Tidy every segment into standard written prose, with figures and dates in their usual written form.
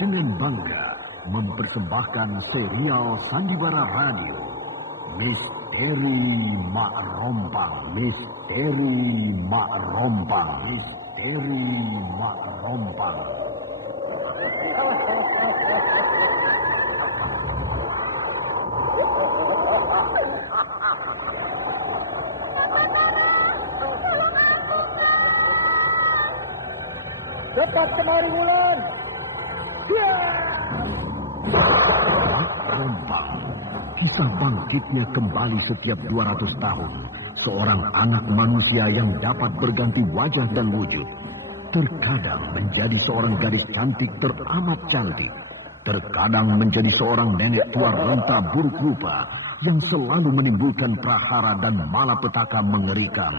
dengan bangga mempersembahkan serial Sandiwara Radio Misteri Mak Rompang, Misteri Mak Rompang, Misteri Mak Rompang. Cepat kemari Wulan. Mak Rompang, kisah bangkitnya kembali setiap 200 tahun. Seorang anak manusia yang dapat berganti wajah dan wujud. Terkadang menjadi seorang gadis cantik teramat cantik. Terkadang menjadi seorang nenek tua renta buruk rupa yang selalu menimbulkan prahara dan malapetaka mengerikan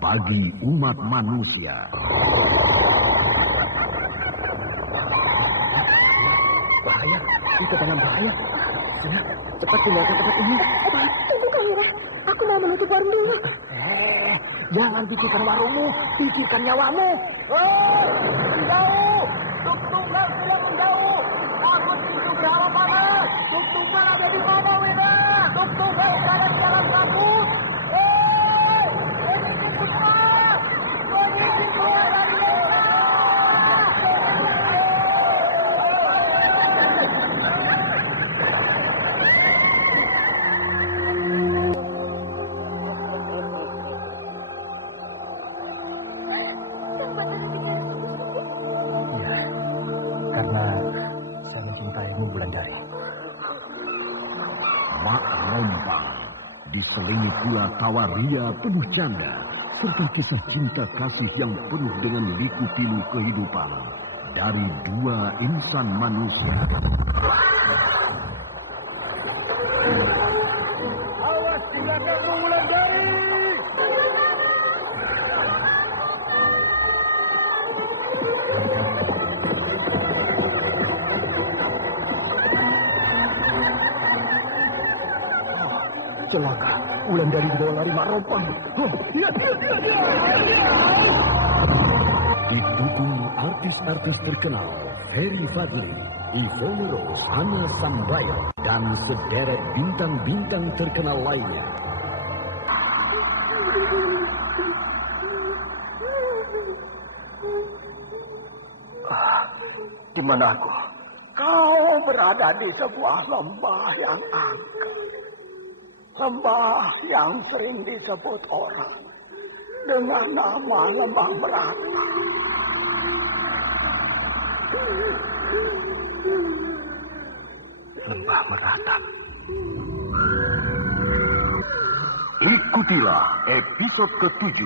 bagi umat manusia. Bahaya, itu dalam bahaya. Sudah, cepat tinggalkan tempat ini. Tunggu Kang, aku mau menutup warung dulu. Jangan pikirkan warungmu, pikirkan nyawamu. Menjauh, tuk-tukang sudah menjauh. Aku tunjuk nyawa panas. Tuk-tukang ada di mana, Wina? Tuk-tukang ada di jalan kabut. Ini cepat. Ini keluar dari karena saya mencintaimu, Wulandari. Mak Rompang diselingi pula tawa ria penuh canda serta kisah cinta kasih yang penuh dengan liku-liku kehidupan dari dua insan manusia. awas di belakangmu, Wulandari. Celaka, Wulandari dibawa lari Mak Rompang. Didukung artis-artis terkenal Ferry Fadli, Ivone Rose, Hana Sambayo, dan sederet bintang-bintang terkenal lainnya. Di mana aku? Kau berada di sebuah lembah yang angker. Lembah yang sering disebut orang dengan nama Lembah Merata. Lembah Meratap. Ikutilah episode ke-7,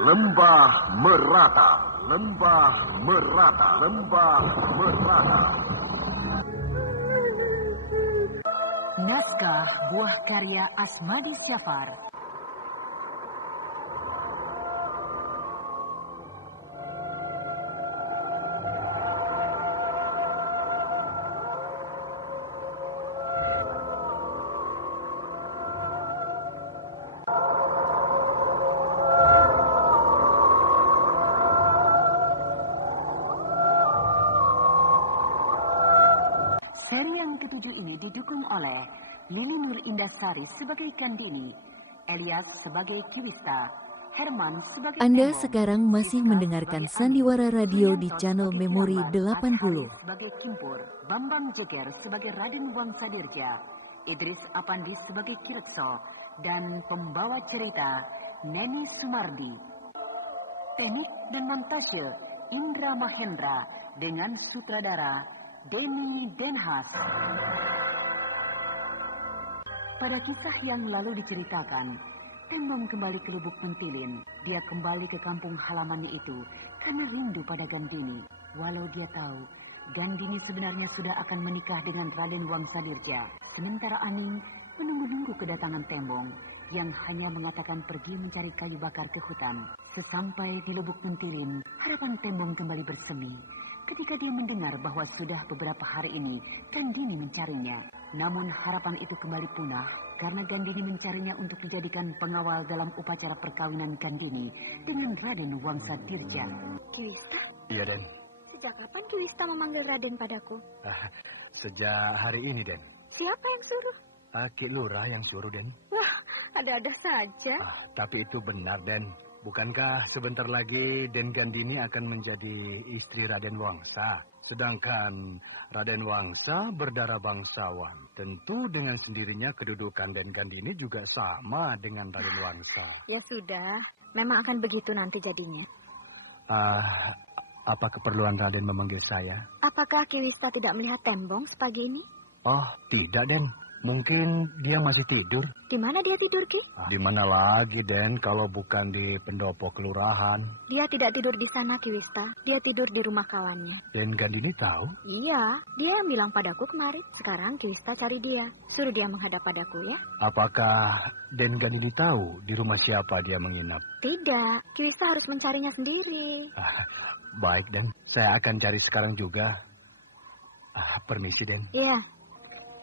Lembah Merata, Lembah Merata, Lembah Merata. Naskah buah karya Asmadi Syafar. Seri yang ketujuh ini didukung oleh Lili Nur Indasari sebagai Kandini, Elias sebagai Kiwista, Herman sebagai Anda Tembong, sekarang masih Siska mendengarkan sebagai Sandiwara Andi, Radio di Prianto channel sebagai Memori Kiamat, 80. Haris sebagai Kimpur, Bambang Jeger sebagai Raden Wangsadirja, Idris Apandi sebagai Kirekso, dan pembawa cerita Neni Sumardi. Teknik dan montase Indra Mahendra dengan sutradara Denny Denhas. Pada kisah yang lalu diceritakan, Tembong kembali ke Lubuk Mentilin. Dia kembali ke kampung halamannya itu karena rindu pada Gandini. Walau dia tahu, Gandini sebenarnya sudah akan menikah dengan Raden Wangsadirja. Sementara Aning menunggu-nunggu kedatangan Tembong yang hanya mengatakan pergi mencari kayu bakar ke hutan. Sesampai di Lubuk Mentilin, harapan Tembong kembali bersemi ketika dia mendengar bahwa sudah beberapa hari ini Gandini mencarinya. Namun harapan itu kembali punah karena Gandini mencarinya untuk dijadikan pengawal dalam upacara perkawinan Gandini dengan Raden Wangsadirja. Kiwista, Iya, Den. Sejak kapan Ki Wista memanggil Raden padaku? Sejak hari ini, Den. Siapa yang suruh? Ki Lurah yang suruh, Den. Wah, ada-ada saja. Tapi itu benar, Den. Bukankah sebentar lagi Den Gandini akan menjadi istri Raden Wangsa? Sedangkan Raden Wangsa berdarah bangsawan. Tentu dengan sendirinya kedudukan Den Gandini juga sama dengan Raden Wangsa. Ya sudah, memang akan begitu nanti jadinya. Apa keperluan Raden memanggil saya? Apakah Ki Wista tidak melihat Tembong sepagi ini? Oh, tidak, Den. Mungkin dia masih tidur. Di mana dia tidur, Ki? Di mana lagi, Den, kalau bukan di pendopo kelurahan? Dia tidak tidur di sana, Ki Wista. Dia tidur di rumah kawannya. Den Gandini tahu? Iya, dia yang bilang padaku kemarin. Sekarang Ki Wista cari dia. Suruh dia menghadap padaku ya. Apakah Den Gandini tahu di rumah siapa dia menginap? Tidak, Ki Wista harus mencarinya sendiri. Baik, Den. Saya akan cari sekarang juga. Permisi, Den. Iya.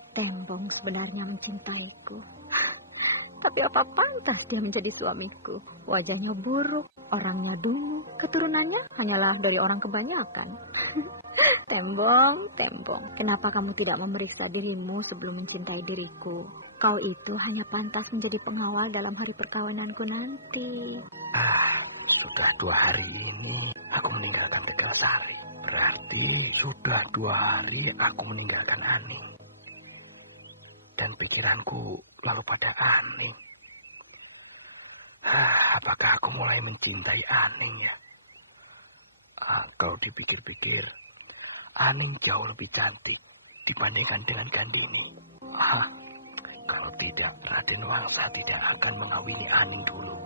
Tembong sebenarnya mencintaiku. Tapi apa pantas dia menjadi suamiku? Wajahnya buruk, orangnya dungu, keturunannya hanyalah dari orang kebanyakan. Tembong, kenapa kamu tidak memeriksa dirimu sebelum mencintai diriku? Kau itu hanya pantas menjadi pengawal dalam hari perkawinanku nanti. Sudah 2 hari ini aku meninggalkan Tegalsari. Berarti sudah 2 hari aku meninggalkan Aning. Dan pikiranku lalu pada Aning. Apakah aku mulai mencintai Aning ya? Kalau dipikir-pikir, Aning jauh lebih cantik dibandingkan dengan Gandini. Kalau tidak, Raden Wangsa tidak akan mengawini Aning dulu.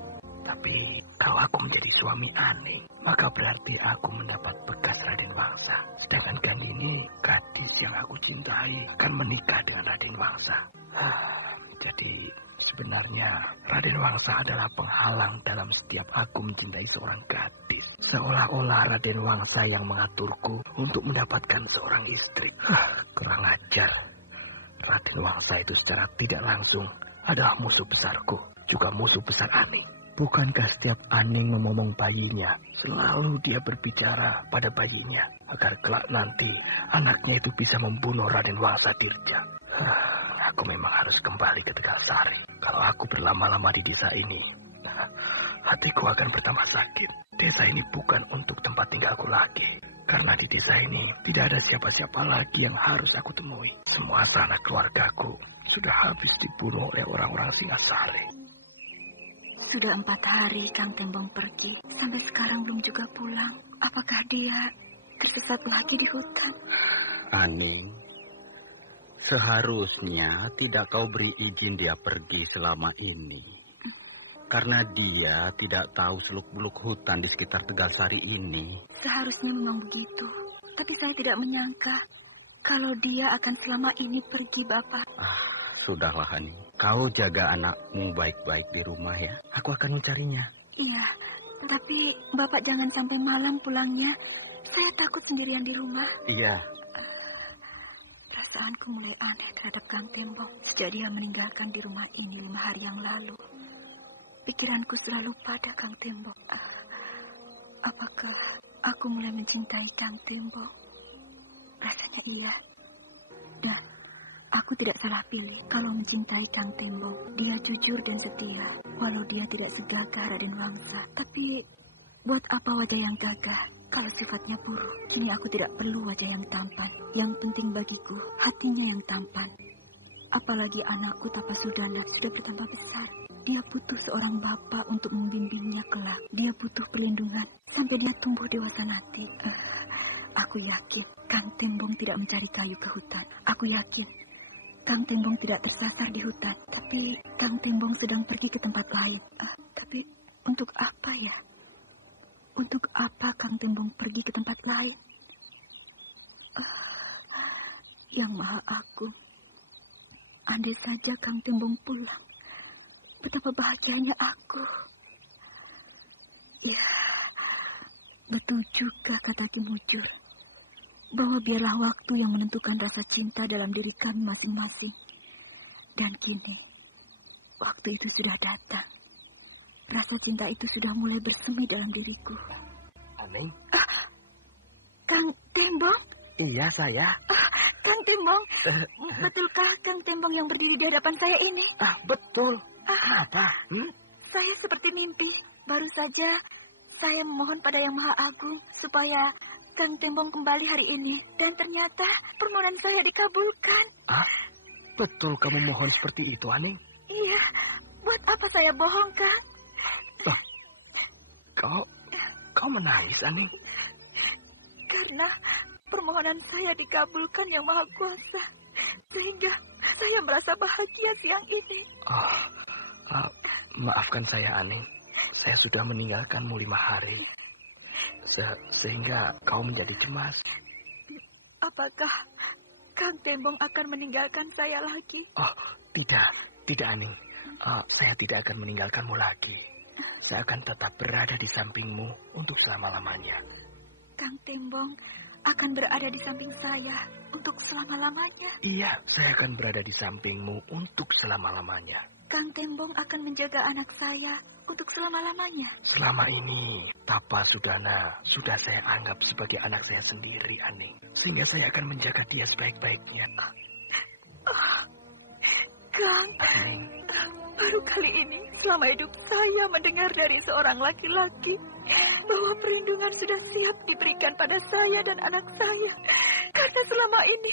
Tapi kalau aku menjadi suami Aning, maka berarti aku mendapat bekas Raden Wangsa. Sedangkan Gandini, gadis yang aku cintai, akan menikah dengan Raden Wangsa. Jadi sebenarnya Raden Wangsa adalah penghalang dalam setiap aku mencintai seorang gadis. Seolah-olah Raden Wangsa yang mengaturku untuk mendapatkan seorang istri. Kurang ajar. Raden Wangsa itu secara tidak langsung adalah musuh besarku, juga musuh besar Aning. Bukankah setiap Aning memomong bayinya, selalu dia berbicara pada bayinya, agar kelak nanti anaknya itu bisa membunuh Raden Wangsa Dirja. Aku memang harus kembali ke Tegalsari. Kalau aku berlama-lama di desa ini, hatiku akan bertambah sakit. Desa ini bukan untuk tempat tinggalku lagi. Karena di desa ini tidak ada siapa-siapa lagi yang harus aku temui. Semua sanak keluargaku sudah habis dibunuh oleh orang-orang Singasari. Sudah 4 hari Kang Tembong pergi. Sampai sekarang belum juga pulang. Apakah dia tersesat lagi di hutan? Aning, seharusnya tidak kau beri izin dia pergi selama ini. Karena dia tidak tahu seluk-beluk hutan di sekitar Tegalsari ini. Seharusnya memang begitu. Tapi saya tidak menyangka kalau dia akan selama ini pergi, Bapak. Sudahlah, Aning. Kau jaga anakmu baik-baik di rumah ya. Aku akan mencarinya. Iya, tapi Bapak jangan sampai malam pulangnya. Saya takut sendirian di rumah. Iya. Perasaanku mulai aneh terhadap Kang Tembong sejak dia meninggalkan di rumah ini 5 hari yang lalu. Pikiranku selalu pada Kang Tembong. Apakah aku mulai mencintai Kang Tembong? Rasanya iya. Dan aku tidak salah pilih kalau mencintai Kang Tembong. Dia jujur dan setia, walau dia tidak segagah Raden Wangsa. Tapi buat apa wajah yang gagah kalau sifatnya buruk? Kini aku tidak perlu wajah yang tampan. Yang penting bagiku, hatinya yang tampan. Apalagi anakku Tapasudana sudah bertambah besar. Dia butuh seorang bapak untuk membimbingnya kelak. Dia butuh perlindungan sampai dia tumbuh dewasa nanti. Aku yakin Kang Tembong tidak mencari kayu ke hutan. Aku yakin Kang Tembong tidak tersasar di hutan. Tapi Kang Tembong sedang pergi ke tempat lain. Tapi untuk apa ya? Untuk apa Kang Tembong pergi ke tempat lain? Yang Maha Agung, andai saja Kang Tembong pulang, betapa bahagianya aku. Ya, betul juga kata Ki Mujur, bahwa biarlah waktu yang menentukan rasa cinta dalam diri kami masing-masing. Dan kini, waktu itu sudah datang. Rasa cinta itu sudah mulai bersemi dalam diriku. Aning? Kang Tembong? Iya, saya. Kang Tembong, betulkah Kang Tembong yang berdiri di hadapan saya ini? Betul. Apa? Saya seperti mimpi. Baru saja saya memohon pada Yang Maha Agung supaya Kang Tembong kembali hari ini. Dan ternyata permohonan saya dikabulkan. Betul kamu mohon seperti itu, Aning? Iya, buat apa saya bohong, Kang? Kau menangis, Aning? Karena permohonan saya dikabulkan Yang Maha Kuasa. Sehingga saya merasa bahagia siang ini. Maafkan saya, Aning. Saya sudah meninggalkanmu 5 hari. Sehingga kau menjadi cemas. Apakah Kang Tembong akan meninggalkan saya lagi? Tidak, Aning. Saya tidak akan meninggalkanmu lagi. Saya akan tetap berada di sampingmu untuk selama-lamanya. Kang Tembong akan berada di samping saya untuk selama-lamanya. Iya, saya akan berada di sampingmu untuk selama-lamanya. Kang Tembong akan menjaga anak saya untuk selama-lamanya. Selama ini, Tapa Sudana sudah saya anggap sebagai anak saya sendiri, Aning. Sehingga saya akan menjaga dia sebaik-baiknya. Kang, baru kali ini selama hidup saya mendengar dari seorang laki-laki bahwa perlindungan sudah siap diberikan pada saya dan anak saya. Karena selama ini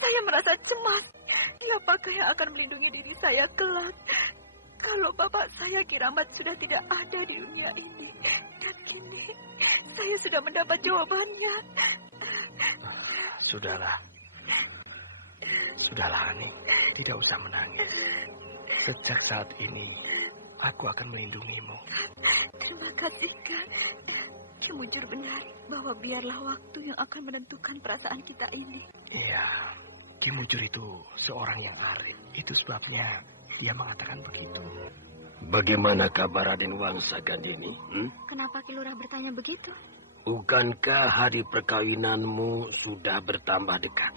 saya merasa cemas. Siapakah yang akan melindungi diri saya kelak? Kalau bapak saya Kiramat sudah tidak ada di dunia ini. Dan kini saya sudah mendapat jawabannya. Sudahlah, Aning. Tidak usah menangis. Sejak saat ini, aku akan melindungimu. Terima kasih, Kang. Jujur benar bahwa biarlah waktu yang akan menentukan perasaan kita ini. Iya, Ki Mujur itu seorang yang arif. Itu sebabnya dia mengatakan begitu. Bagaimana kabar Raden Wangsa Gandini? Kenapa Ki Lurah bertanya begitu? Bukankah hari perkawinanmu sudah bertambah dekat?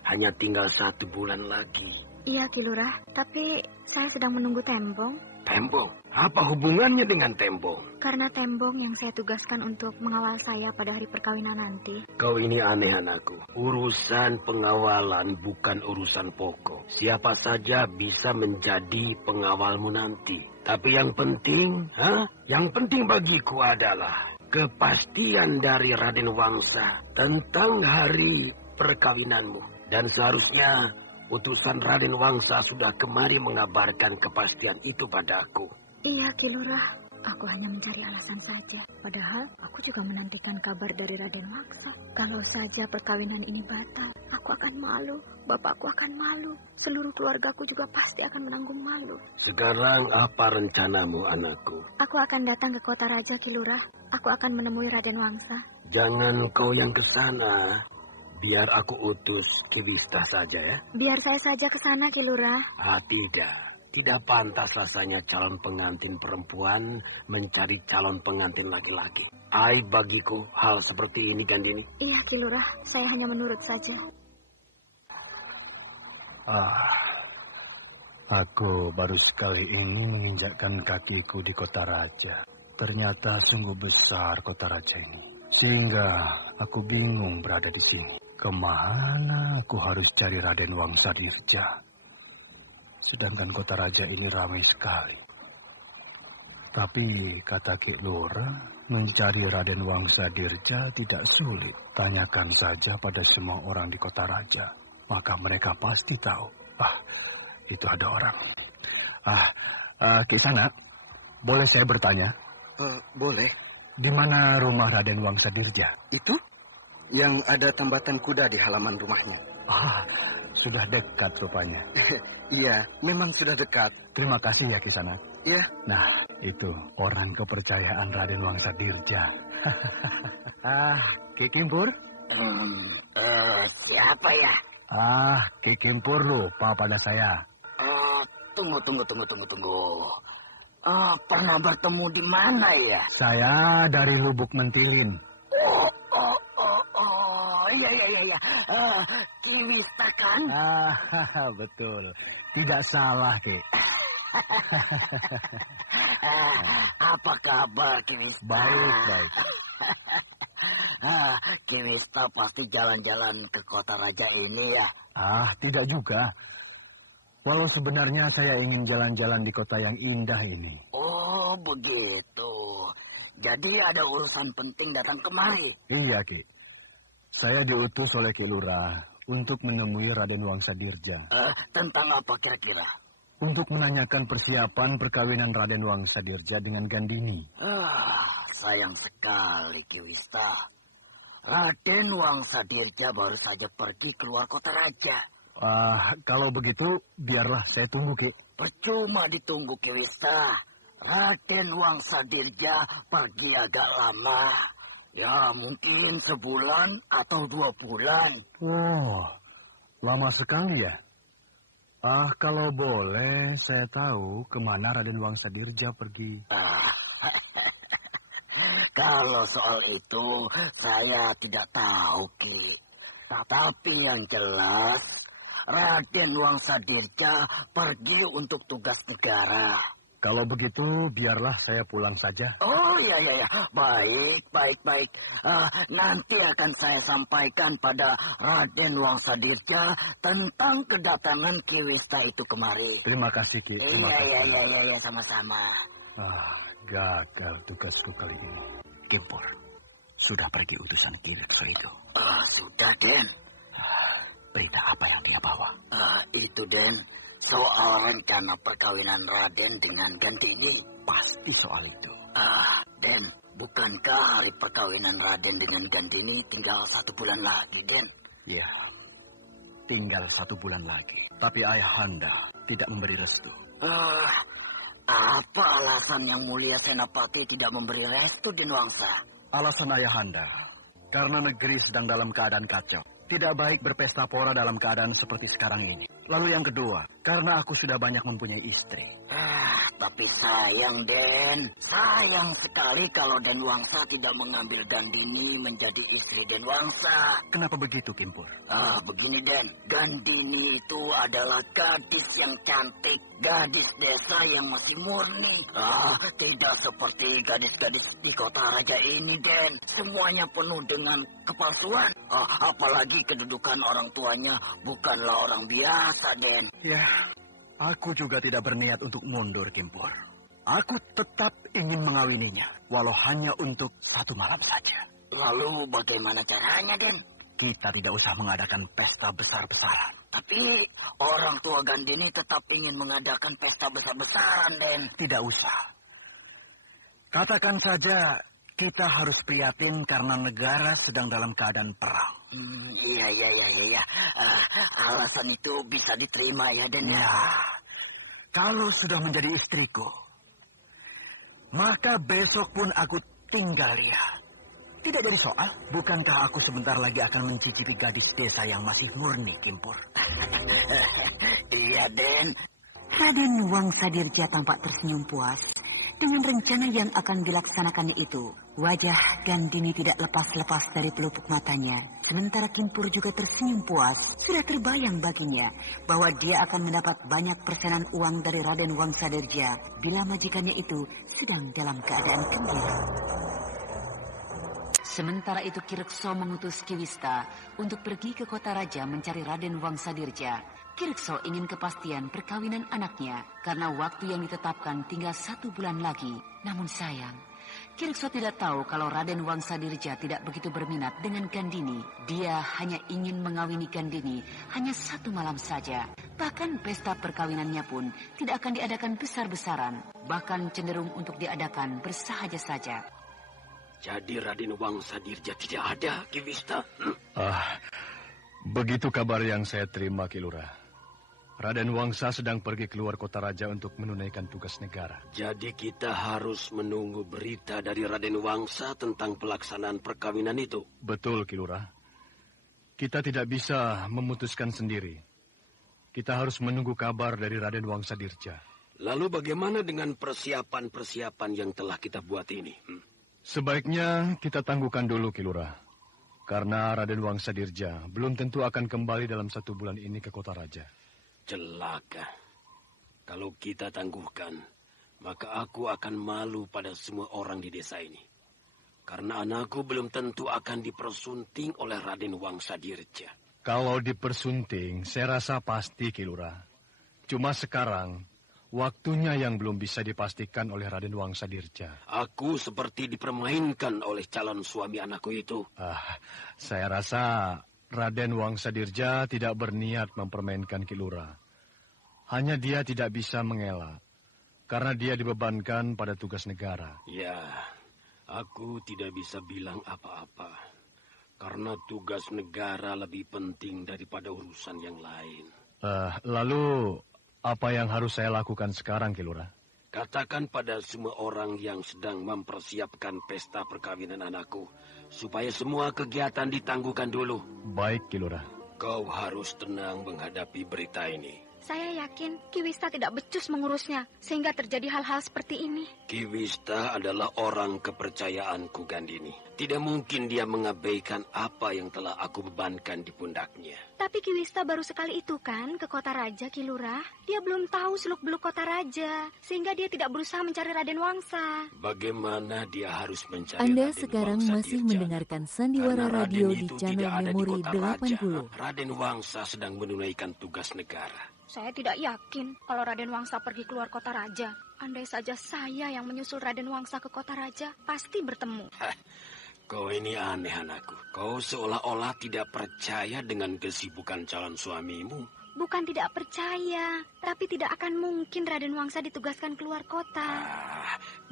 Hanya tinggal 1 bulan lagi. Iya, Ki Lurah. Tapi saya sedang menunggu Tembong. Tembong? Apa hubungannya dengan Tembong? Karena Tembong yang saya tugaskan untuk mengawal saya pada hari perkawinan nanti. Kau ini aneh, anakku. Urusan pengawalan bukan urusan pokok. Siapa saja bisa menjadi pengawalmu nanti. Tapi yang penting, yang penting bagiku adalah kepastian dari Raden Wangsa tentang hari perkawinanmu. Dan seharusnya utusan Raden Wangsa sudah kemari mengabarkan kepastian itu padaku. Iya, Ki Lurah. Aku hanya mencari alasan saja. Padahal aku juga menantikan kabar dari Raden Wangsa. Kalau saja perkawinan ini batal, aku akan malu. Bapakku akan malu. Seluruh keluargaku juga pasti akan menanggung malu. Sekarang apa rencanamu, anakku? Aku akan datang ke kota raja, Ki Lurah. Aku akan menemui Raden Wangsa. Jangan kau yang ke sana. Biar aku utus Ki Wista saja ya. Biar saya saja ke sana, Ki Lurah. Tidak. Tidak pantas rasanya calon pengantin perempuan mencari calon pengantin laki-laki. Aib bagiku hal seperti ini, Gandini. Iya, Ki Lurah. Saya hanya menurut saja. Aku baru sekali ini menginjakkan kakiku di kota raja. Ternyata sungguh besar kota raja ini. Sehingga aku bingung berada di sini. Kemana aku harus cari Raden Wangsa Dirja? Sedangkan kota raja ini ramai sekali. Tapi kata Ki Lurah, mencari Raden Wangsa Dirja tidak sulit. Tanyakan saja pada semua orang di kota raja. Maka mereka pasti tahu. Itu ada orang. Ki Sana, boleh saya bertanya? Boleh. Di mana rumah Raden Wangsa Dirja? Itu? Yang ada tambatan kuda di halaman rumahnya. Sudah dekat rupanya. Iya, memang sudah dekat. Terima kasih ya Ki Sana. Iya. Nah, itu orang kepercayaan Raden Wangsa Dirja. Ki Kimpur? Siapa ya? Ki Kimpur lupa pada saya. Tunggu. Pernah bertemu di mana ya? Saya dari Lubuk Mentilin. Iya. Ki Wista kan? Betul. Tidak salah, Ki. Apa kabar, Ki Wista? Baik. Kiwista pasti jalan-jalan ke kota raja ini ya? Tidak juga. Walau sebenarnya saya ingin jalan-jalan di kota yang indah ini. Oh, begitu. Jadi ada urusan penting datang kemari? Iya, Ki. Saya diutus oleh Ki Lurah untuk menemui Raden Wangsadirja. Tentang apa kira-kira? Untuk menanyakan persiapan perkawinan Raden Wangsadirja dengan Gandini. Sayang sekali, Kiwista. Raden Wangsadirja baru saja pergi keluar kota raja. Kalau begitu, biarlah saya tunggu, Ki. Percuma ditunggu, Kiwista. Raden Wangsadirja pergi agak lama. Ya, mungkin sebulan atau 2 bulan. Oh, lama sekali ya? Kalau boleh, saya tahu kemana Raden Wangsadirja pergi. Kalau soal itu, saya tidak tahu, Ki. Tapi yang jelas, Raden Wangsadirja pergi untuk tugas negara. Kalau begitu, biarlah saya pulang saja. Oh, ya. Baik. Nanti akan saya sampaikan pada Raden Wangsadirja tentang kedatangan Kiwista itu kemari. Terima kasih, Ki. Iya, sama-sama. Gagal tugasku kali ini. Kimpur, sudah pergi utusan Kirekso itu? Sudah, Den. Berita apa yang dia bawa? Itu, Den. Soal rencana perkawinan Raden dengan Gandini. Pasti soal itu. Den, bukankah hari perkawinan Raden dengan Gandini tinggal 1 bulan lagi, Den? Ya, tinggal 1 bulan lagi. Tapi Ayahanda tidak memberi restu. Apa alasan yang mulia Senapati tidak memberi restu, Den Wangsa? Alasan Ayahanda, karena negeri sedang dalam keadaan kacau. Tidak baik berpesta pora dalam keadaan seperti sekarang ini. Lalu yang kedua, karena aku sudah banyak mempunyai istri. Tapi sayang, Den. Sayang sekali kalau Den Wangsa tidak mengambil Gandini menjadi istri Den Wangsa. Kenapa begitu, Kimpur? Begini, Den. Gandini itu adalah gadis yang cantik. Gadis desa yang masih murni. Tidak seperti gadis-gadis di kota raja ini, Den. Semuanya penuh dengan kepalsuan. Apalagi kedudukan orang tuanya bukanlah orang biasa, Den. Ya, aku juga tidak berniat untuk mundur, Kimpur. Aku tetap ingin mengawininya, walau hanya untuk 1 malam saja. Lalu bagaimana caranya, Den? Kita tidak usah mengadakan pesta besar-besaran. Tapi orang tua Gandini tetap ingin mengadakan pesta besar-besaran, Den. Tidak usah. Katakan saja kita harus prihatin karena negara sedang dalam keadaan perang. Iya. Alasan itu bisa diterima ya, Den. Ya, kalau sudah menjadi istriku, maka besok pun aku tinggal lihat. Tidak jadi soal, bukankah aku sebentar lagi akan mencicipi gadis desa yang masih murni, Kimpur? Iya, Den. Raden Wangsadirja tampak tersenyum puas. Dengan rencana yang akan dilaksanakannya itu, wajah Gandini tidak lepas-lepas dari pelupuk matanya. Sementara Kimpur juga tersenyum puas. Sudah terbayang baginya bahwa dia akan mendapat banyak persenan uang dari Raden Wangsadirja bila majikannya itu sedang dalam keadaan gembira. Sementara itu Kirekso mengutus Kiwista untuk pergi ke kota raja mencari Raden Wangsadirja. Kirekso ingin kepastian perkawinan anaknya karena waktu yang ditetapkan tinggal 1 bulan lagi. Namun sayang, Kirekso tidak tahu kalau Raden Wangsadirja tidak begitu berminat dengan Gandini. Dia hanya ingin mengawini Gandini hanya 1 malam saja. Bahkan pesta perkawinannya pun tidak akan diadakan besar-besaran. Bahkan cenderung untuk diadakan bersahaja saja. Jadi Raden Wangsadirja tidak ada, Kiwista? Begitu kabar yang saya terima, Ki Lurah. Raden Wangsa sedang pergi keluar kota raja untuk menunaikan tugas negara. Jadi kita harus menunggu berita dari Raden Wangsa tentang pelaksanaan perkawinan itu? Betul, Ki Lurah. Kita tidak bisa memutuskan sendiri. Kita harus menunggu kabar dari Raden Wangsadirja. Lalu bagaimana dengan persiapan-persiapan yang telah kita buat ini? Sebaiknya kita tangguhkan dulu, Ki Lurah. Karena Raden Wangsadirja belum tentu akan kembali dalam 1 bulan ini ke kota raja. Celaka. Kalau kita tangguhkan, maka aku akan malu pada semua orang di desa ini. Karena anakku belum tentu akan dipersunting oleh Raden Wangsa Dirja. Kalau dipersunting, saya rasa pasti, Ki Lurah. Cuma sekarang, waktunya yang belum bisa dipastikan oleh Raden Wangsa Dirja. Aku seperti dipermainkan oleh calon suami anakku itu. Saya rasa Raden Wangsa Dirja tidak berniat mempermainkan Ki Lurah. Hanya dia tidak bisa mengelak, karena dia dibebankan pada tugas negara. Ya, aku tidak bisa bilang apa-apa. Karena tugas negara lebih penting daripada urusan yang lain. Lalu, apa yang harus saya lakukan sekarang, Ki Lurah? Katakan pada semua orang yang sedang mempersiapkan pesta perkawinan anakku, supaya semua kegiatan ditangguhkan dulu. Baik, Ki Lurah. Kau harus tenang menghadapi berita ini. Saya yakin Ki Wista tidak becus mengurusnya, sehingga terjadi hal-hal seperti ini. Ki Wista adalah orang kepercayaanku, Gandini. Tidak mungkin dia mengabaikan apa yang telah aku bebankan di pundaknya. Tapi Ki Wista baru sekali itu kan ke kota raja, Ki Lurah. Dia belum tahu seluk-beluk kota raja, sehingga dia tidak berusaha mencari Raden Wangsa. Bagaimana dia harus mencari Anda Raden sekarang Wangsa masih Dirja? mendengarkan Sandiwara Karena Radio Raden di itu channel tidak ada di Memori kota raja. 80. Raden Wangsa sedang menunaikan tugas negara. Saya tidak yakin kalau Raden Wangsa pergi keluar kota raja. Andai saja saya yang menyusul Raden Wangsa ke kota raja, pasti bertemu. Kau ini aneh, anakku. Kau seolah-olah tidak percaya dengan kesibukan calon suamimu. Bukan tidak percaya, tapi tidak akan mungkin Raden Wangsa ditugaskan keluar kota.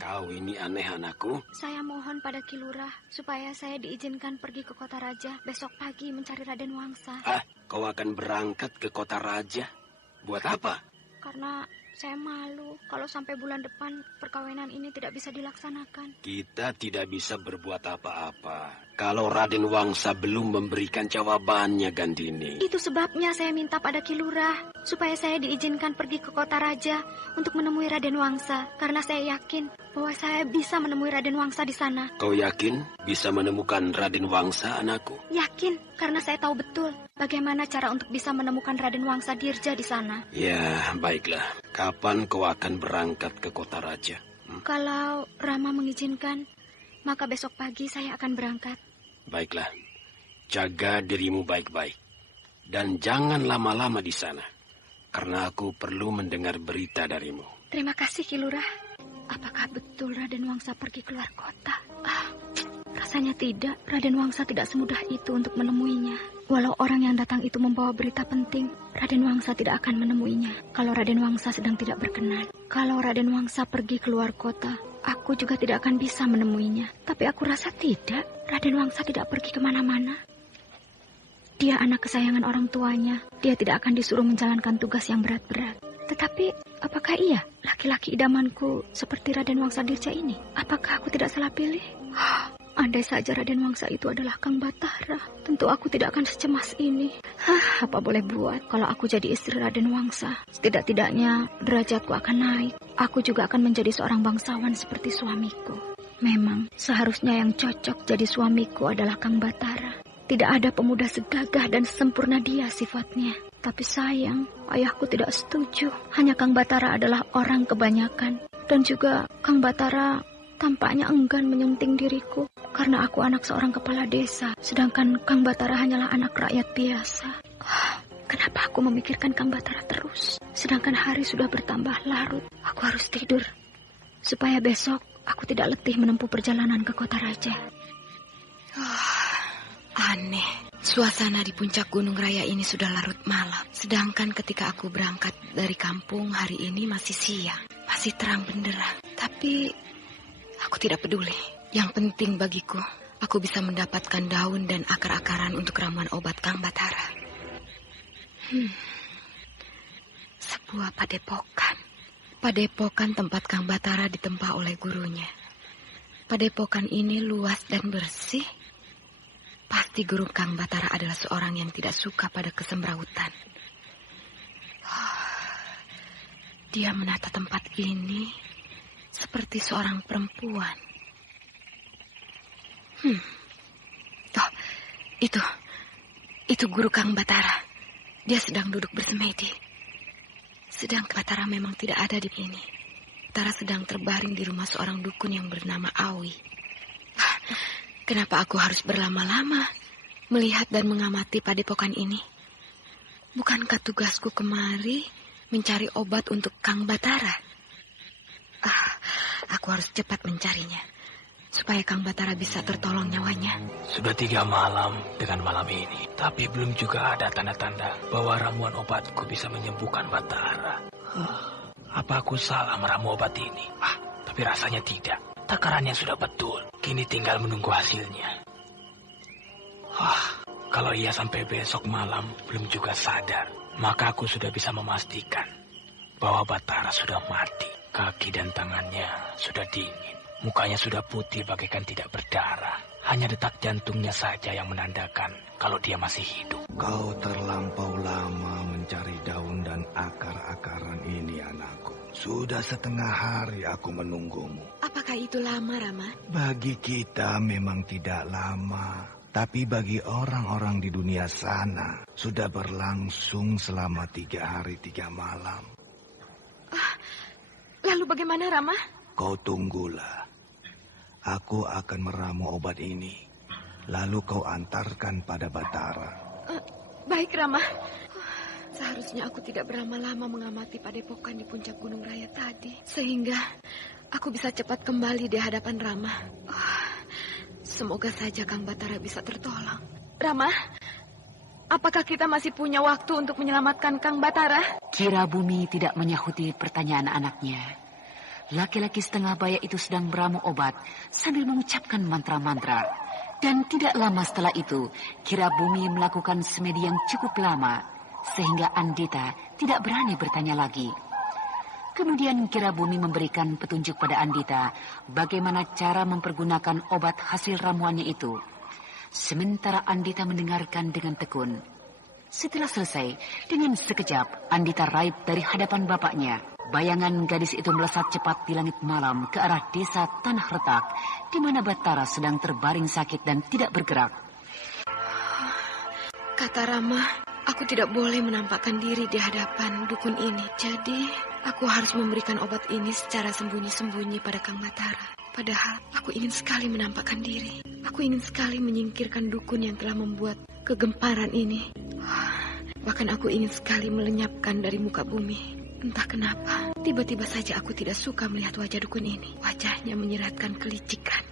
Kau ini aneh, anakku. Saya mohon pada Ki Lurah supaya saya diizinkan pergi ke kota raja besok pagi mencari Raden Wangsa. Kau akan berangkat ke kota raja? Buat apa? Karena saya malu kalau sampai bulan depan perkawinan ini tidak bisa dilaksanakan. Kita tidak bisa berbuat apa-apa kalau Raden Wangsa belum memberikan jawabannya, Gandini. Itu sebabnya saya minta pada Ki Lurah supaya saya diizinkan pergi ke kota raja untuk menemui Raden Wangsa. Karena saya yakin bahwa saya bisa menemui Raden Wangsa di sana. Kau yakin bisa menemukan Raden Wangsa, anakku? Yakin, karena saya tahu betul bagaimana cara untuk bisa menemukan Raden Wangsa Dirja di sana. Ya, baiklah. Kapan kau akan berangkat ke kota raja? Kalau Rama mengizinkan, maka besok pagi saya akan berangkat. Baiklah. Jaga dirimu baik-baik. Dan jangan lama-lama di sana. Karena aku perlu mendengar berita darimu. Terima kasih, Ki Lurah. Apakah betul Raden Wangsa pergi keluar kota? Rasanya tidak. Raden Wangsa tidak semudah itu untuk menemuinya. Walau orang yang datang itu membawa berita penting, Raden Wangsa tidak akan menemuinya. Kalau Raden Wangsa sedang tidak berkenan. Kalau Raden Wangsa pergi keluar kota, aku juga tidak akan bisa menemuinya. Tapi aku rasa tidak. Raden Wangsa tidak pergi kemana-mana. Dia anak kesayangan orang tuanya. Dia tidak akan disuruh menjalankan tugas yang berat-berat. Tetapi, apakah iya laki-laki idamanku seperti Raden Wangsa Dirja ini? Apakah aku tidak salah pilih? Andai saja Raden Wangsa itu adalah Kang Batara, tentu aku tidak akan secemas ini. Apa boleh buat kalau aku jadi istri Raden Wangsa? Setidak-tidaknya derajatku akan naik. Aku juga akan menjadi seorang bangsawan seperti suamiku. Memang seharusnya yang cocok jadi suamiku adalah Kang Batara. Tidak ada pemuda segagah dan sempurna dia sifatnya. Tapi sayang, ayahku tidak setuju. Hanya Kang Batara adalah orang kebanyakan. Dan juga Kang Batara tampaknya enggan menyunting diriku. Karena aku anak seorang kepala desa. Sedangkan Kang Batara hanyalah anak rakyat biasa. Kenapa aku memikirkan Kang Batara terus? Sedangkan hari sudah bertambah larut. Aku harus tidur. Supaya besok aku tidak letih menempuh perjalanan ke kota raja. Aneh. Suasana di puncak Gunung Raya ini sudah larut malam. Sedangkan ketika aku berangkat dari kampung hari ini masih siang. Masih terang benderang. Tapi aku tidak peduli. Yang penting bagiku, aku bisa mendapatkan daun dan akar-akaran untuk ramuan obat Kang Batara. Sebuah padepokan. Padepokan tempat Kang Batara ditempa oleh gurunya. Padepokan ini luas dan bersih. Pasti guru Kang Batara adalah seorang yang tidak suka pada kesemrawutan. Dia menata tempat ini seperti seorang perempuan. Itu guru Kang Batara. Dia sedang duduk bersemedi. Sedang Batara memang tidak ada di sini. Batara sedang terbaring di rumah seorang dukun yang bernama Awi. kenapa aku harus berlama-lama melihat dan mengamati padepokan ini? Bukankah tugasku kemari mencari obat untuk Kang Batara? Aku harus cepat mencarinya, supaya Kang Batara bisa tertolong nyawanya. Sudah 3 malam dengan malam ini, tapi belum juga ada tanda-tanda bahwa ramuan obatku bisa menyembuhkan Batara. Apa aku salah meramu obat ini? Tapi rasanya tidak. Takarannya sudah betul. Kini tinggal menunggu hasilnya. Kalau ia sampai besok malam belum juga sadar, maka aku sudah bisa memastikan bahwa Batara sudah mati. Kaki dan tangannya sudah dingin. Mukanya sudah putih bagaikan tidak berdarah. Hanya detak jantungnya saja yang menandakan kalau dia masih hidup. Kau terlampau lama mencari daun dan akar-akaran ini, anakku. Sudah 1/2 hari aku menunggumu. Apakah itu lama, Rama? Bagi kita memang tidak lama. Tapi bagi orang-orang di dunia sana, sudah berlangsung selama 3 hari 3 malam. Lalu bagaimana, Rama? Kau tunggulah. Aku akan meramu obat ini. Lalu kau antarkan pada Batara. Baik, Rama. Seharusnya aku tidak berlama-lama mengamati padepokan di puncak Gunung Raya tadi. Sehingga aku bisa cepat kembali di hadapan Rama. Semoga saja Kang Batara bisa tertolong. Rama, apakah kita masih punya waktu untuk menyelamatkan Kang Batara? Kirabumi tidak menyahuti pertanyaan anaknya. Laki-laki setengah baya itu sedang meramu obat sambil mengucapkan mantra-mantra. Dan tidak lama setelah itu, Kirabumi melakukan semedi yang cukup lama, sehingga Andita tidak berani bertanya lagi. Kemudian Kirabumi memberikan petunjuk pada Andita bagaimana cara mempergunakan obat hasil ramuannya itu. Sementara Andita mendengarkan dengan tekun. Setelah selesai, dengan sekejap Andita raib dari hadapan bapaknya. Bayangan gadis itu melesat cepat di langit malam ke arah desa Tanah Retak, di mana Batara sedang terbaring sakit dan tidak bergerak. Kata Rama, aku tidak boleh menampakkan diri di hadapan dukun ini. Jadi, aku harus memberikan obat ini secara sembunyi-sembunyi pada Kang Batara. Padahal, aku ingin sekali menampakkan diri. Aku ingin sekali menyingkirkan dukun yang telah membuat kegemparan ini. Bahkan aku ingin sekali melenyapkan dari muka bumi. Entah kenapa, tiba-tiba saja aku tidak suka melihat wajah dukun ini. Wajahnya menyeratkan kelicikan.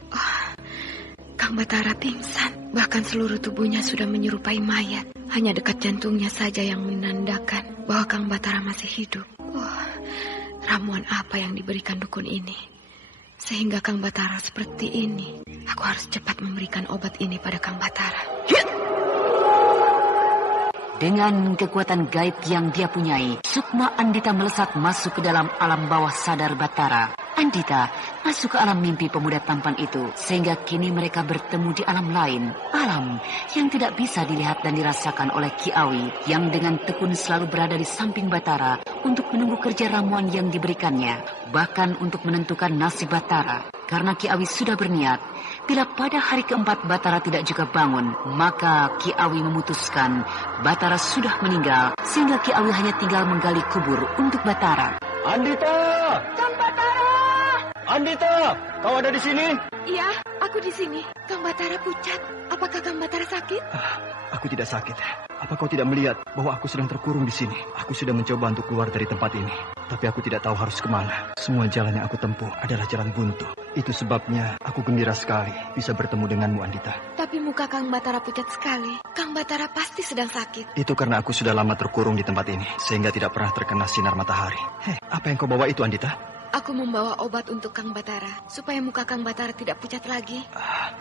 Kang Batara pingsan. Bahkan seluruh tubuhnya sudah menyerupai mayat. Hanya dekat jantungnya saja yang menandakan bahwa Kang Batara masih hidup. Ramuan apa yang diberikan dukun ini? Sehingga Kang Batara seperti ini. Aku harus cepat memberikan obat ini pada Kang Batara. Dengan kekuatan gaib yang dia punyai, Sukma Andita melesat masuk ke dalam alam bawah sadar Batara. Andita masuk ke alam mimpi pemuda tampan itu, sehingga kini mereka bertemu di alam lain. Alam yang tidak bisa dilihat dan dirasakan oleh Ki Awi, yang dengan tekun selalu berada di samping Batara untuk menunggu kerja ramuan yang diberikannya, bahkan untuk menentukan nasib Batara. Karena Ki Awi sudah berniat, bila pada hari keempat Batara tidak juga bangun, maka Ki Awi memutuskan Batara sudah meninggal, sehingga Ki Awi hanya tinggal menggali kubur untuk Batara. Andita! Kang Batara! Andita, kau ada di sini? Iya, aku di sini. Kang Batara pucat. Apakah Kang Batara sakit? Aku tidak sakit. Apa kau tidak melihat bahwa aku sedang terkurung di sini? Aku sudah mencoba untuk keluar dari tempat ini, tapi aku tidak tahu harus kemana. Semua jalan yang aku tempuh adalah jalan buntu. Itu sebabnya aku gembira sekali bisa bertemu denganmu, Andita. Tapi muka Kang Batara pucat sekali. Kang Batara pasti sedang sakit. Itu karena aku sudah lama terkurung di tempat ini, sehingga tidak pernah terkena sinar matahari. Apa yang kau bawa itu, Andita? Aku membawa obat untuk Kang Batara, supaya muka Kang Batara tidak pucat lagi.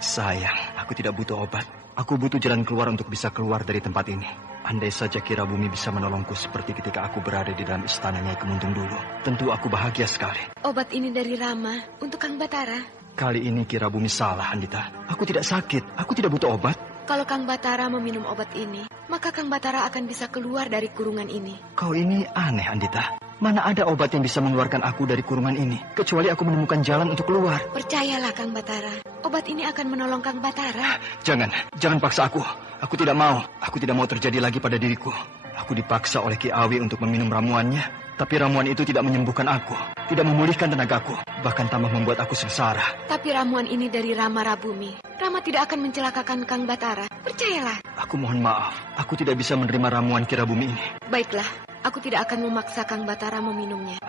Sayang, aku tidak butuh obat. Aku butuh jalan keluar untuk bisa keluar dari tempat ini. Andai saja Kirabumi bisa menolongku seperti ketika aku berada di dalam istana Nyai Kemuntung dulu, tentu aku bahagia sekali. Obat ini dari Rama untuk Kang Batara. Kali ini Kirabumi salah, Andita. Aku tidak sakit, aku tidak butuh obat. Kalau Kang Batara meminum obat ini, maka Kang Batara akan bisa keluar dari kurungan ini. Kau ini aneh, Andita. Mana ada obat yang bisa mengeluarkan aku dari kurungan ini, kecuali aku menemukan jalan untuk keluar. Percayalah, Kang Batara. Obat ini akan menolong Kang Batara. Jangan paksa aku. Aku tidak mau. Aku tidak mau terjadi lagi pada diriku. Aku dipaksa oleh Ki Awi untuk meminum ramuannya. Tapi ramuan itu tidak menyembuhkan aku, tidak memulihkan tenagaku, bahkan tambah membuat aku sengsara. Tapi ramuan ini dari Rama Rabumi. Rama tidak akan mencelakakan Kang Batara. Percayalah. Aku mohon maaf, aku tidak bisa menerima ramuan Kirabumi ini. Baiklah, aku tidak akan memaksa Kang Batara meminumnya.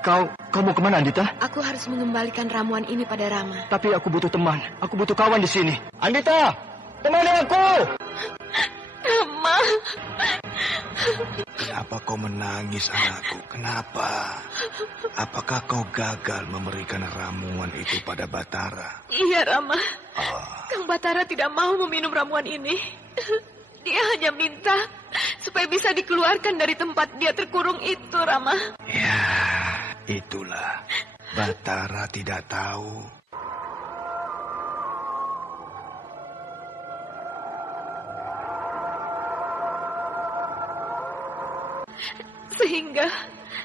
Kau mau kemana, Andita? Aku harus mengembalikan ramuan ini pada Rama. Tapi aku butuh teman, aku butuh kawan di sini. Andita, temani aku! Rama. Kenapa kau menangis, anakku? Kenapa? Apakah kau gagal memberikan ramuan itu pada Batara? Iya, Rama. Kang Batara tidak mau meminum ramuan ini. Dia hanya minta supaya bisa dikeluarkan dari tempat dia terkurung itu, Rama. Ya, itulah. Batara tidak tahu. Sehingga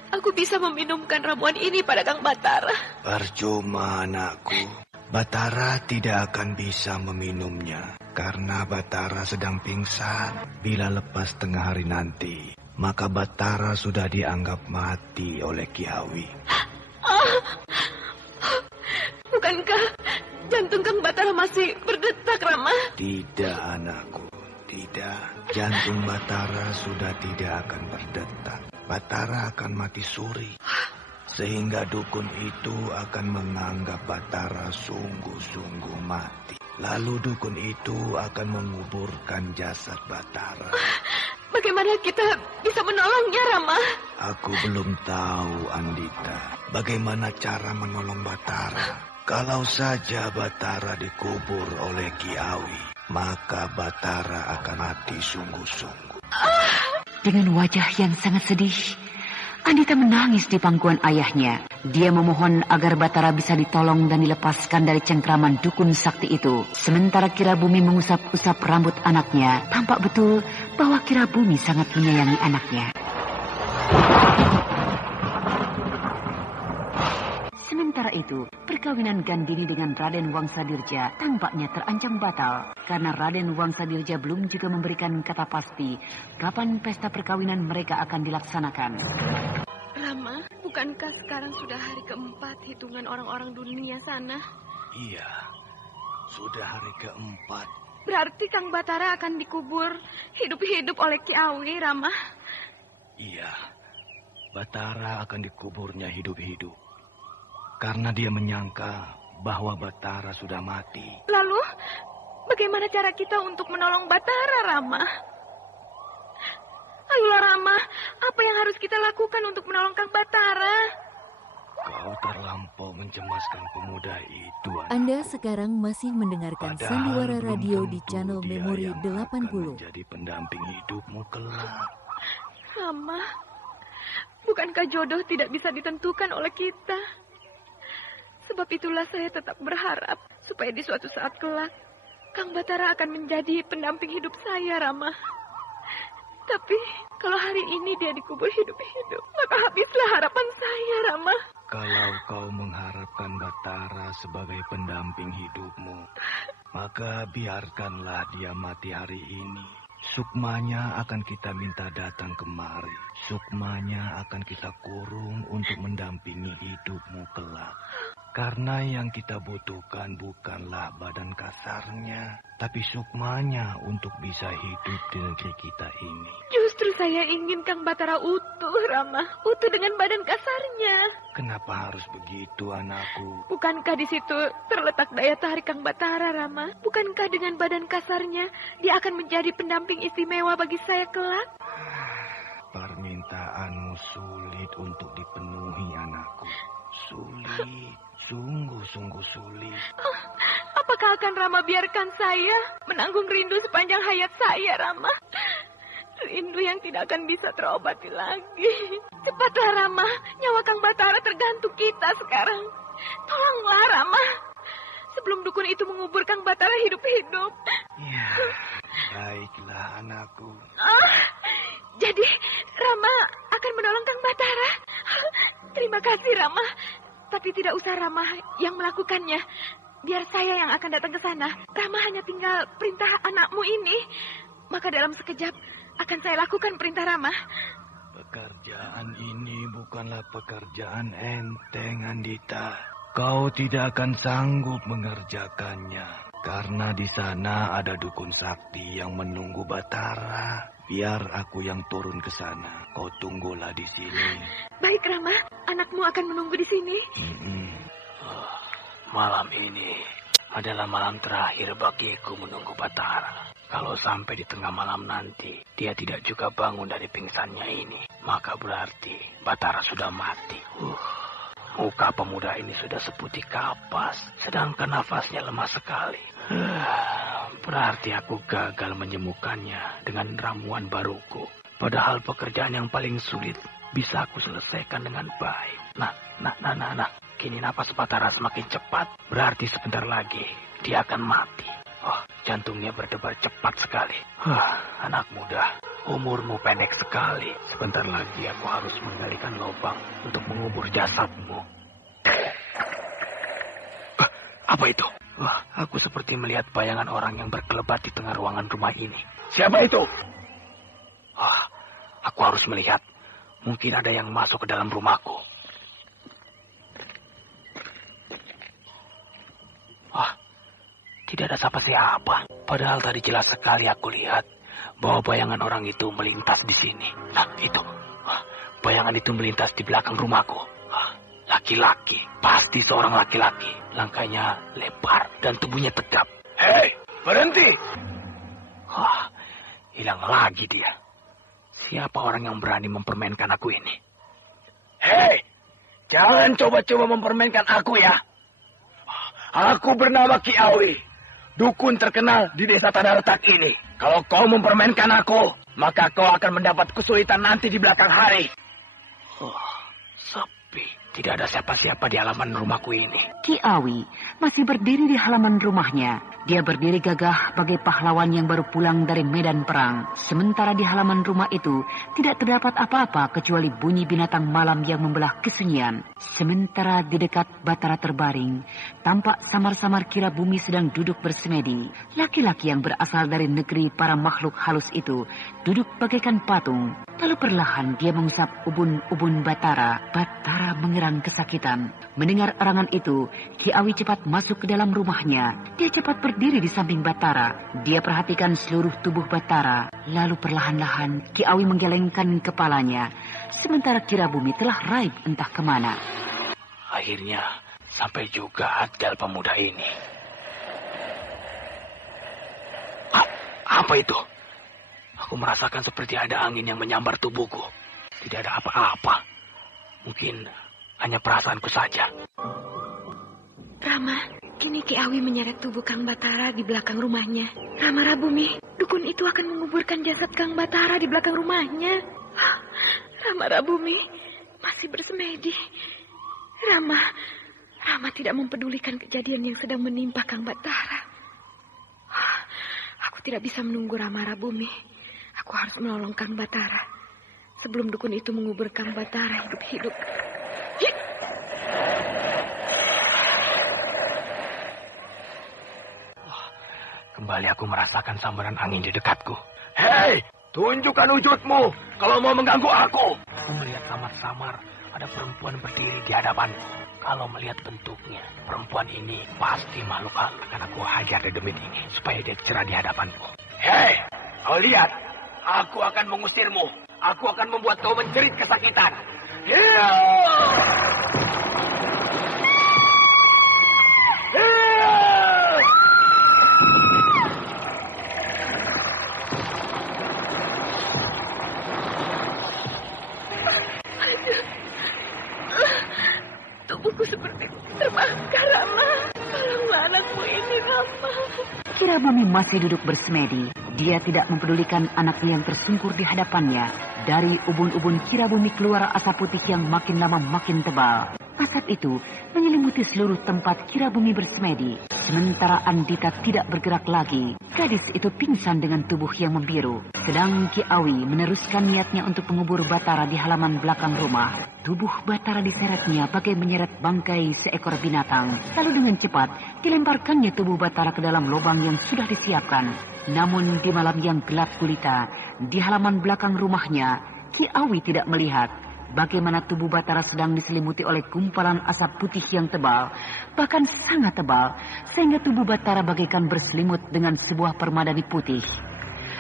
aku bisa meminumkan ramuan ini pada Kang Batara. Percuma, anakku. Batara tidak akan bisa meminumnya karena Batara sedang pingsan. Bila lepas tengah hari nanti, maka Batara sudah dianggap mati oleh Kiawi. Bukankah jantung Kang Batara masih berdetak, Rama? Tidak, anakku. Tidak. Jantung Batara sudah tidak akan berdetak. Batara akan mati suri. Sehingga dukun itu akan menganggap Batara sungguh-sungguh mati. Lalu dukun itu akan menguburkan jasad Batara. Bagaimana kita bisa menolongnya, Rama? Aku belum tahu, Andita. Bagaimana cara menolong Batara? Kalau saja Batara dikubur oleh Kiawi, maka Batara akan mati sungguh-sungguh. Dengan wajah yang sangat sedih, Andita menangis di pangkuan ayahnya. Dia memohon agar Batara bisa ditolong dan dilepaskan dari cengkraman dukun sakti itu. Sementara Kirabumi mengusap-usap rambut anaknya, tampak betul bahwa Kirabumi sangat menyayangi anaknya. Sementara itu, perkawinan Gandini dengan Raden Wangsadirja tampaknya terancam batal karena Raden Wangsadirja belum juga memberikan kata pasti kapan pesta perkawinan mereka akan dilaksanakan. Rama, bukankah sekarang sudah hari keempat hitungan orang-orang dunia sana? Iya, sudah hari keempat. Berarti Kang Batara akan dikubur hidup-hidup oleh Kiawi, Rama? Iya, Batara akan dikuburnya hidup-hidup. Karena dia menyangka bahwa Batara sudah mati. Lalu, bagaimana cara kita untuk menolong Batara, Rama? Ayolah, Rama, apa yang harus kita lakukan untuk menolong Kang Batara? Kau terlampau mencemaskan pemuda itu. Anda sekarang masih mendengarkan Sandiwara Radio di channel Memori 80. Jadi pendamping hidupmu kelak. Rama, bukankah jodoh tidak bisa ditentukan oleh kita? Sebab itulah saya tetap berharap supaya di suatu saat kelak Kang Batara akan menjadi pendamping hidup saya, Rama. Tapi kalau hari ini dia dikubur hidup-hidup, maka habislah harapan saya, Rama. Kalau kau mengharapkan Batara sebagai pendamping hidupmu, maka biarkanlah dia mati hari ini. Sukmanya akan kita minta datang kemari. Sukmanya akan kita kurung untuk mendampingi hidupmu kelak. Karena yang kita butuhkan bukanlah badan kasarnya, tapi sukmanya untuk bisa hidup di negeri kita ini. Justru saya ingin Kang Batara utuh, Rama. Utuh dengan badan kasarnya. Kenapa harus begitu, anakku? Bukankah di situ terletak daya tarik Kang Batara, Rama? Bukankah dengan badan kasarnya dia akan menjadi pendamping istimewa bagi saya kelak? Permintaanmu sulit untuk dipenuhi, anakku. Sulit, sungguh-sungguh sulit. Apakah akan Rama biarkan saya menanggung rindu sepanjang hayat saya, Rama? Rindu yang tidak akan bisa terobati lagi. Cepatlah, Rama. Nyawa Kang Batara tergantung kita sekarang. Tolonglah, Rama. Sebelum dukun itu mengubur Kang Batara hidup-hidup. Ya, baiklah, anakku. Jadi Rama akan menolong Kang Batara. Terima kasih, Rama. Tapi tidak usah Rama yang melakukannya. Biar saya yang akan datang ke sana. Rama hanya tinggal perintah anakmu ini. Maka dalam sekejap akan saya lakukan perintah Rama. Pekerjaan ini bukanlah pekerjaan enteng, Andita. Kau tidak akan sanggup mengerjakannya. Karena di sana ada dukun sakti yang menunggu Batara. Biar aku yang turun ke sana. Kau tunggulah di sini. Baik, Rama. Anakmu akan menunggu di sini. Malam ini adalah malam terakhir bagiku menunggu Batara. Kalau sampai di tengah malam nanti dia tidak juga bangun dari pingsannya ini, maka berarti Batara sudah mati. Muka pemuda ini sudah seputih kapas, sedangkan nafasnya lemah sekali. Berarti aku gagal menyembuhkannya dengan ramuan baruku. Padahal pekerjaan yang paling sulit bisa aku selesaikan dengan baik. Nah. Kini nafas Batara semakin cepat. Berarti sebentar lagi dia akan mati. Oh, jantungnya berdebar cepat sekali. Anak muda, umurmu pendek sekali. Sebentar lagi aku harus menggalikan lubang untuk mengubur jasadmu. Apa itu? Wah, aku seperti melihat bayangan orang yang berkelebat di tengah ruangan rumah ini. Siapa itu? Aku harus melihat. Mungkin ada yang masuk ke dalam rumahku. Tidak ada siapa-siapa. Padahal tadi jelas sekali aku lihat bahwa bayangan orang itu melintas di sini. Nah, itu. Bayangan itu melintas di belakang rumahku. Laki-laki. Pasti seorang laki-laki. Langkahnya lebar dan tubuhnya tegap. Hei, berhenti! Hilang lagi dia. Siapa orang yang berani mempermainkan aku ini? Hei, jangan coba-coba mempermainkan aku ya. Aku bernama Ki Awi. Dukun terkenal di desa Tanah Retak ini. Kalau kau mempermainkan aku, maka kau akan mendapat kesulitan nanti di belakang hari. Sepi. Tidak ada siapa-siapa di halaman rumahku ini. Ki Awi masih berdiri di halaman rumahnya. Dia berdiri gagah bagai pahlawan yang baru pulang dari medan perang. Sementara di halaman rumah itu tidak terdapat apa-apa kecuali bunyi binatang malam yang membelah kesunyian. Sementara di dekat Batara terbaring, tampak samar-samar kira bumi sedang duduk bersemedi. Laki-laki yang berasal dari negeri para makhluk halus itu duduk bagaikan patung. Lalu perlahan dia mengusap ubun-ubun Batara. Batara mengerang kesakitan. Mendengar arangan itu, Ki Awi cepat masuk ke dalam rumahnya. Dia cepat berdiri di samping Batara. Dia perhatikan seluruh tubuh Batara. Lalu perlahan-lahan Ki Awi menggelengkan kepalanya. Sementara kira bumi telah raib entah kemana. Akhirnya sampai juga ajal pemuda ini. Apa itu? Aku merasakan seperti ada angin yang menyambar tubuhku. Tidak ada apa-apa. Mungkin hanya perasaanku saja. Rama, kini Ki Awi menyeret tubuh Kang Batara di belakang rumahnya. Rama Rabumi, dukun itu akan menguburkan jasad Kang Batara di belakang rumahnya. Rama Rabumi masih bersemedi. Rama tidak mempedulikan kejadian yang sedang menimpa Kang Batara. Aku tidak bisa menunggu Rama Rabumi. Aku harus menolong Kang Batara sebelum dukun itu mengubur Kang Batara hidup-hidup. Kembali aku merasakan sambaran angin di dekatku. Hei, tunjukkan wujudmu kalau mau mengganggu aku. Aku melihat samar-samar ada perempuan berdiri di hadapanku. Kalau melihat bentuknya, perempuan ini pasti makhluk halus. Akan aku hajar dedemit ini supaya dia cerah di hadapanku. Hei, kau lihat, aku akan mengusirmu. Aku akan membuat kau menjerit kesakitan. Tubuhku seperti terbakar, Rama. Tolonglah anakmu ini, Rama. Kira bumi masih duduk bersemedi. Dia tidak mempedulikan anaknya yang tersungkur di hadapannya. Dari ubun-ubun kira bumi keluar asap putih yang makin lama makin tebal. Asap itu menyelimuti seluruh tempat kira bumi bersemedi. Sementara Andita tidak bergerak lagi. Gadis itu pingsan dengan tubuh yang membiru. Sedang Ki Awi meneruskan niatnya untuk mengubur Batara di halaman belakang rumah. Tubuh Batara diseretnya bagai menyeret bangkai seekor binatang. Lalu dengan cepat dilemparkannya tubuh Batara ke dalam lubang yang sudah disiapkan. Namun di malam yang gelap gulita, di halaman belakang rumahnya, Ki Awi tidak melihat bagaimana tubuh Batara sedang diselimuti oleh gumpalan asap putih yang tebal, bahkan sangat tebal, sehingga tubuh Batara bagaikan berselimut dengan sebuah permadani putih.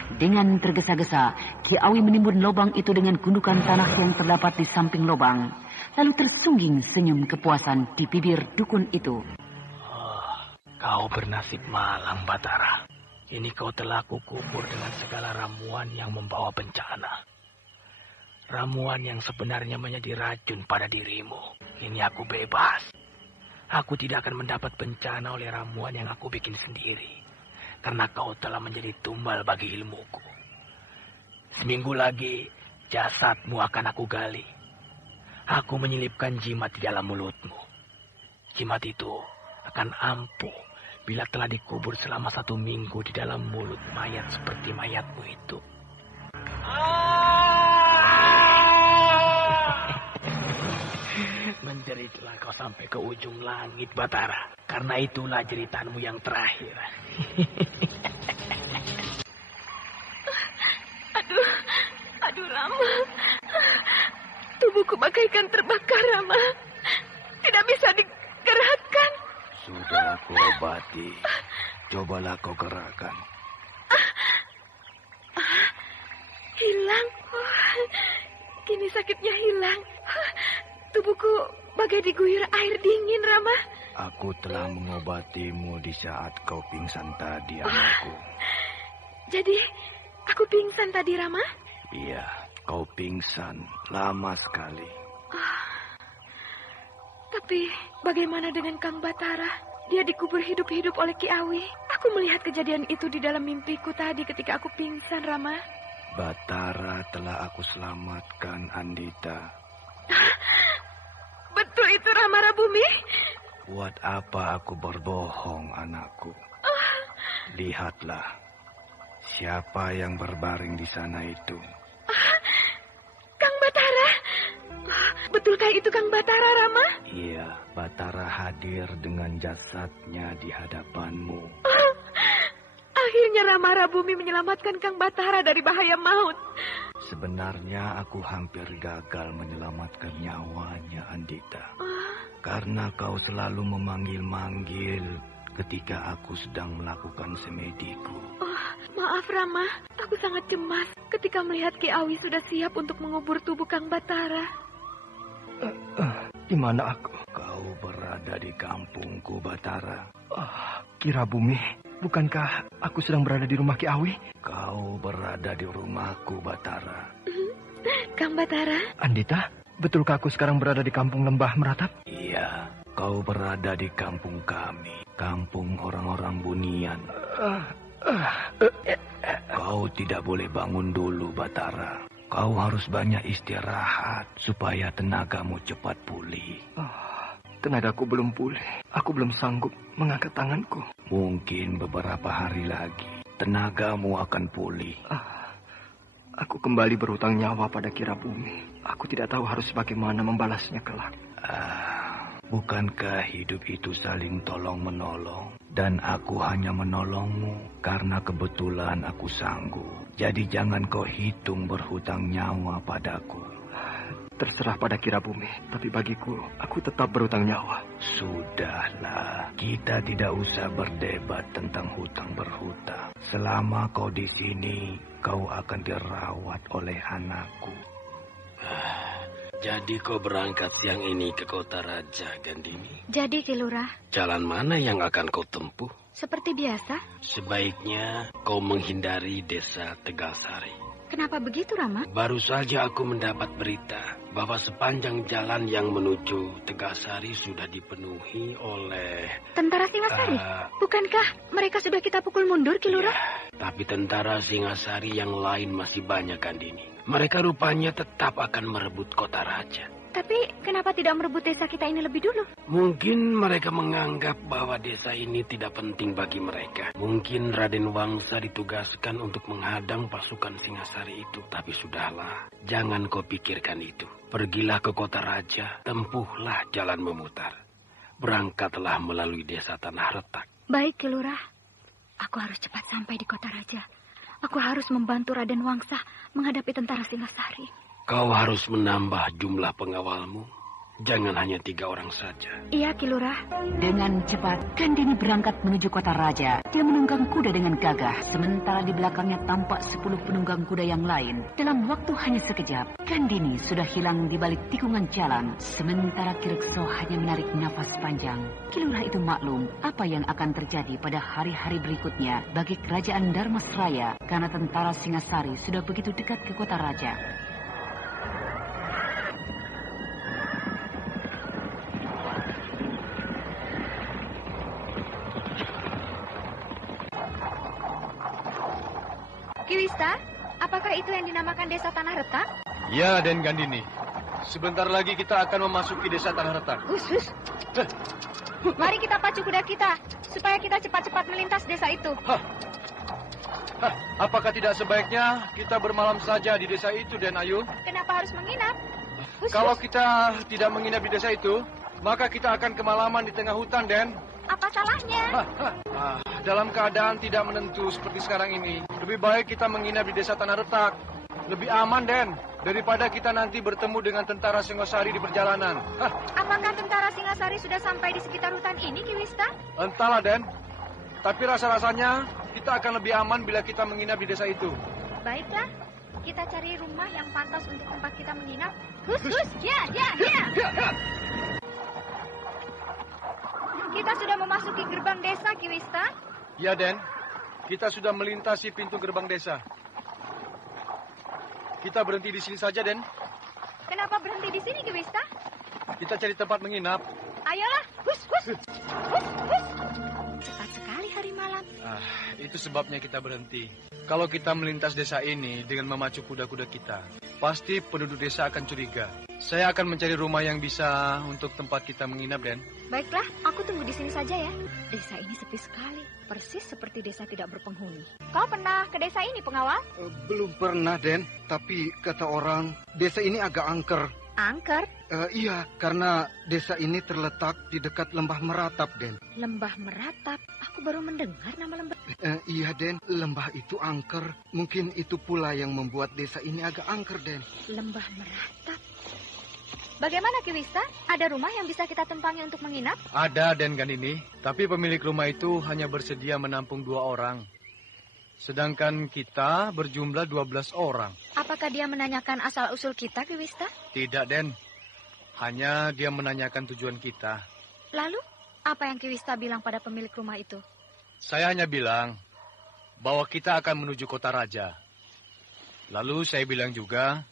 Dengan tergesa-gesa, Ki Awi menimbun lubang itu dengan gundukan tanah yang terdapat di samping lubang. Lalu tersungging senyum kepuasan di bibir dukun itu. Kau bernasib malang, Batara. Ini kau telah kukubur dengan segala ramuan yang membawa bencana. Ramuan yang sebenarnya menjadi racun pada dirimu. Ini aku bebas. Aku tidak akan mendapat bencana oleh ramuan yang aku bikin sendiri. Karena kau telah menjadi tumbal bagi ilmuku. Seminggu lagi, jasadmu akan aku gali. Aku menyelipkan jimat di dalam mulutmu. Jimat itu akan ampuh bila telah dikubur selama 1 minggu di dalam mulut mayat seperti mayatmu itu. Menjeritlah kau sampai ke ujung langit, Batara. Karena itulah jeritanmu yang terakhir. Aduh Rama. Tubuhku bagaikan terbakar, Rama. Tidak bisa digerakkan. Sudah aku obati. Cobalah kau gerakkan. Hilang. Kini sakitnya hilang. Tubuhku bagai diguyur air dingin, Rama. Aku telah mengobatimu di saat kau pingsan tadi, anakku. Jadi, aku pingsan tadi, Rama? Iya, kau pingsan lama sekali. Tapi bagaimana dengan Kang Batara? Dia dikubur hidup-hidup oleh Ki Awi. Aku melihat kejadian itu di dalam mimpiku tadi ketika aku pingsan, Rama. Batara telah aku selamatkan, Andita. Betul itu, Rama Rabumi? Buat apa aku berbohong, anakku? Lihatlah, siapa yang berbaring di sana itu? Kang Batara? Betulkah itu Kang Batara, Rama? Iya, Batara hadir dengan jasadnya di hadapanmu. Akhirnya Rama Rabumi menyelamatkan Kang Batara dari bahaya maut. Sebenarnya aku hampir gagal menyelamatkan nyawanya, Andita. Karena kau selalu memanggil-manggil ketika aku sedang melakukan semediku. Maaf Rama, aku sangat cemas ketika melihat Ki Awi sudah siap untuk mengubur tubuh Kang Batara. Di mana aku? Kau berada di kampungku, Batara. Kira bumi, bukankah aku sedang berada di rumah Ki Awi? Kau berada di rumahku, Batara. Kang Batara? Andita, betulkah aku sekarang berada di kampung Lembah Meratap? Iya, kau berada di kampung kami. Kampung orang-orang Bunian. Kau tidak boleh bangun dulu, Batara. Kau harus banyak istirahat supaya tenagamu cepat pulih. Tenagaku belum pulih. Aku belum sanggup mengangkat tanganku. Mungkin beberapa hari lagi tenagamu akan pulih. Aku kembali berhutang nyawa pada Kira Bumi. Aku tidak tahu harus bagaimana membalasnya kelak. Bukankah hidup itu saling tolong-menolong? Dan aku hanya menolongmu karena kebetulan aku sanggup. Jadi jangan kau hitung berhutang nyawa padaku. Terserah pada Kira Bumi, tapi bagiku, aku tetap berhutang nyawa. Sudahlah, kita tidak usah berdebat tentang hutang berhutang. Selama kau di sini, kau akan dirawat oleh anakku. Jadi kau berangkat siang ini ke kota Raja, Gandini? Jadi, Ki Lurah. Jalan mana yang akan kau tempuh? Seperti biasa. Sebaiknya kau menghindari desa Tegalsari. Kenapa begitu, Rama? Baru saja aku mendapat berita bahwa sepanjang jalan yang menuju Tegalsari sudah dipenuhi oleh tentara Singasari. Bukankah mereka sudah kita pukul mundur, Ki Lurah? Ya, tapi tentara Singasari yang lain masih banyak, Gandini. Mereka rupanya tetap akan merebut kota Raja. Tapi kenapa tidak merebut desa kita ini lebih dulu? Mungkin mereka menganggap bahwa desa ini tidak penting bagi mereka. Mungkin Raden Wangsa ditugaskan untuk menghadang pasukan Singasari itu. Tapi sudahlah, jangan kau pikirkan itu. Pergilah ke kota Raja, tempuhlah jalan memutar. Berangkatlah melalui desa Tanah Retak. Baik, Ki Lurah. Aku harus cepat sampai di kota Raja. Aku harus membantu Raden Wangsa menghadapi tentara Singasari. Kau harus menambah jumlah pengawalmu. Jangan hanya 3 orang saja. Iya, Ki Lurah. Dengan cepat, Gandini berangkat menuju kota raja. Dia menunggang kuda dengan gagah, sementara di belakangnya tampak 10 penunggang kuda yang lain. Dalam waktu hanya sekejap, Gandini sudah hilang di balik tikungan jalan, sementara Ki Rekso hanya menarik nafas panjang. Ki Lurah itu maklum apa yang akan terjadi pada hari-hari berikutnya bagi kerajaan Dharmasraya, karena tentara Singasari sudah begitu dekat ke kota raja. Ki Wista, apakah itu yang dinamakan Desa Tanah Retak? Ya, Den Gandini. Sebentar lagi kita akan memasuki Desa Tanah Retak. Gus. Mari kita pacu kuda kita, supaya kita cepat-cepat melintas desa itu. Apakah tidak sebaiknya kita bermalam saja di desa itu, Den Ayu? Kenapa harus menginap? Kalau kita tidak menginap di desa itu, maka kita akan kemalaman di tengah hutan, Den. Apa salahnya? Dalam keadaan tidak menentu seperti sekarang ini, lebih baik kita menginap di Desa Tanah Retak. Lebih aman, Den, daripada kita nanti bertemu dengan tentara Singasari di perjalanan. Apakah tentara Singasari sudah sampai di sekitar hutan ini, Ki Wista? Entahlah, Den. Tapi rasa-rasanya kita akan lebih aman bila kita menginap di desa itu. Baiklah, kita cari rumah yang pantas untuk tempat kita menginap. Hus. Ya. Kita sudah memasuki gerbang desa, Ki Wista. Ya, Den. Kita sudah melintasi pintu gerbang desa. Kita berhenti di sini saja, Den. Kenapa berhenti di sini, Ki Wista? Kita cari tempat menginap. Ayolah, hus. Cepat sekali hari malam. Itu sebabnya kita berhenti. Kalau kita melintas desa ini dengan memacu kuda-kuda kita, pasti penduduk desa akan curiga. Saya akan mencari rumah yang bisa untuk tempat kita menginap, Den. Baiklah, aku tunggu di sini saja ya. Desa ini sepi sekali, persis seperti desa tidak berpenghuni. Kau pernah ke desa ini, pengawal? Belum pernah, Den. Tapi kata orang, desa ini agak angker. Angker? Iya, karena desa ini terletak di dekat Lembah Meratap, Den. Lembah Meratap? Aku baru mendengar nama lembah. Iya, Den. Lembah itu angker. Mungkin itu pula yang membuat desa ini agak angker, Den. Lembah Meratap? Bagaimana, Ki Wista? Ada rumah yang bisa kita tumpangi untuk menginap? Ada, Den Gandini. Tapi pemilik rumah itu hanya bersedia menampung 2 orang. Sedangkan kita berjumlah 12 orang. Apakah dia menanyakan asal-usul kita, Ki Wista? Tidak, Den. Hanya dia menanyakan tujuan kita. Lalu, apa yang Ki Wista bilang pada pemilik rumah itu? Saya hanya bilang bahwa kita akan menuju kota raja. Lalu saya bilang juga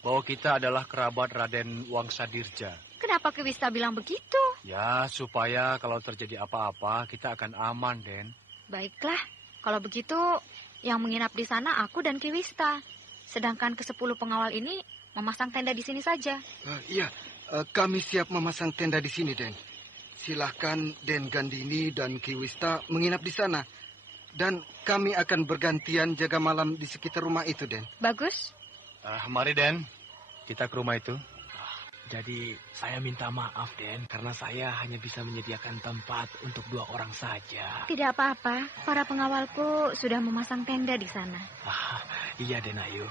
bahwa kita adalah kerabat Raden Wangsadirja. Kenapa Ki Wista bilang begitu? Ya, supaya kalau terjadi apa-apa, kita akan aman, Den. Baiklah, kalau begitu, yang menginap di sana aku dan Ki Wista. Sedangkan ke-10 pengawal ini memasang tenda di sini saja. Iya, kami siap memasang tenda di sini, Den. Silahkan Den Gandini dan Ki Wista menginap di sana. Dan kami akan bergantian jaga malam di sekitar rumah itu, Den. Bagus. Mari, Den. Kita ke rumah itu. Jadi saya minta maaf, Den, karena saya hanya bisa menyediakan tempat untuk 2 orang saja. Tidak apa-apa, para pengawalku sudah memasang tenda di sana. Iya, Den Ayu.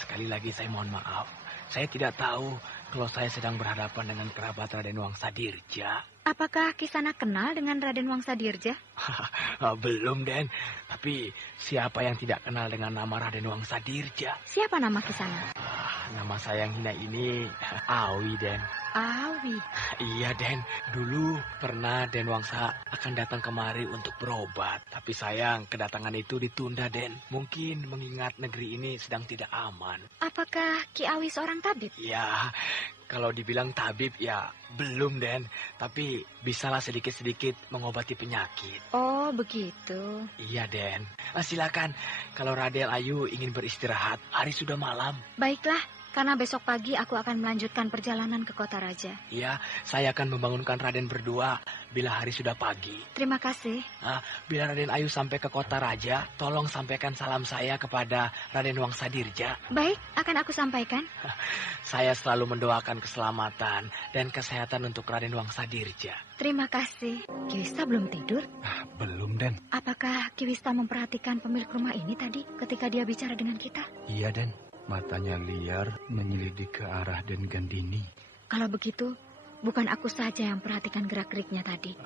Sekali lagi saya mohon maaf. Saya tidak tahu kalau saya sedang berhadapan dengan kerabat Raden Wangsadirja. Apakah Kisana kenal dengan Raden Wangsadirja? Belum, Den. Tapi siapa yang tidak kenal dengan nama Raden Wangsadirja? Siapa nama Kisana? Nama saya yang hina ini Awi, Den. Awi? Iya, Den. Dulu pernah Den Wangsa akan datang kemari untuk berobat. Tapi sayang kedatangan itu ditunda, Den. Mungkin mengingat negeri ini sedang tidak aman. Apakah Ki Awi seorang tabib? Ya, kalau dibilang tabib ya belum, Den. Tapi bisalah sedikit-sedikit mengobati penyakit. Oh, begitu. Iya, Den. Silakan. Kalau Raden Ayu ingin beristirahat, hari sudah malam. Baiklah. Karena besok pagi aku akan melanjutkan perjalanan ke kota raja. Iya, saya akan membangunkan Raden berdua bila hari sudah pagi. Terima kasih. Bila Raden Ayu sampai ke kota raja, tolong sampaikan salam saya kepada Raden Wangsadirja. Baik, akan aku sampaikan. Saya selalu mendoakan keselamatan dan kesehatan untuk Raden Wangsadirja. Terima kasih. Ki Wista belum tidur? Belum, Den. Apakah Ki Wista memperhatikan pemilik rumah ini tadi ketika dia bicara dengan kita? Iya, Den. Matanya liar menyelidik ke arah Den Gandini. Kalau begitu, bukan aku saja yang perhatikan gerak-geriknya tadi.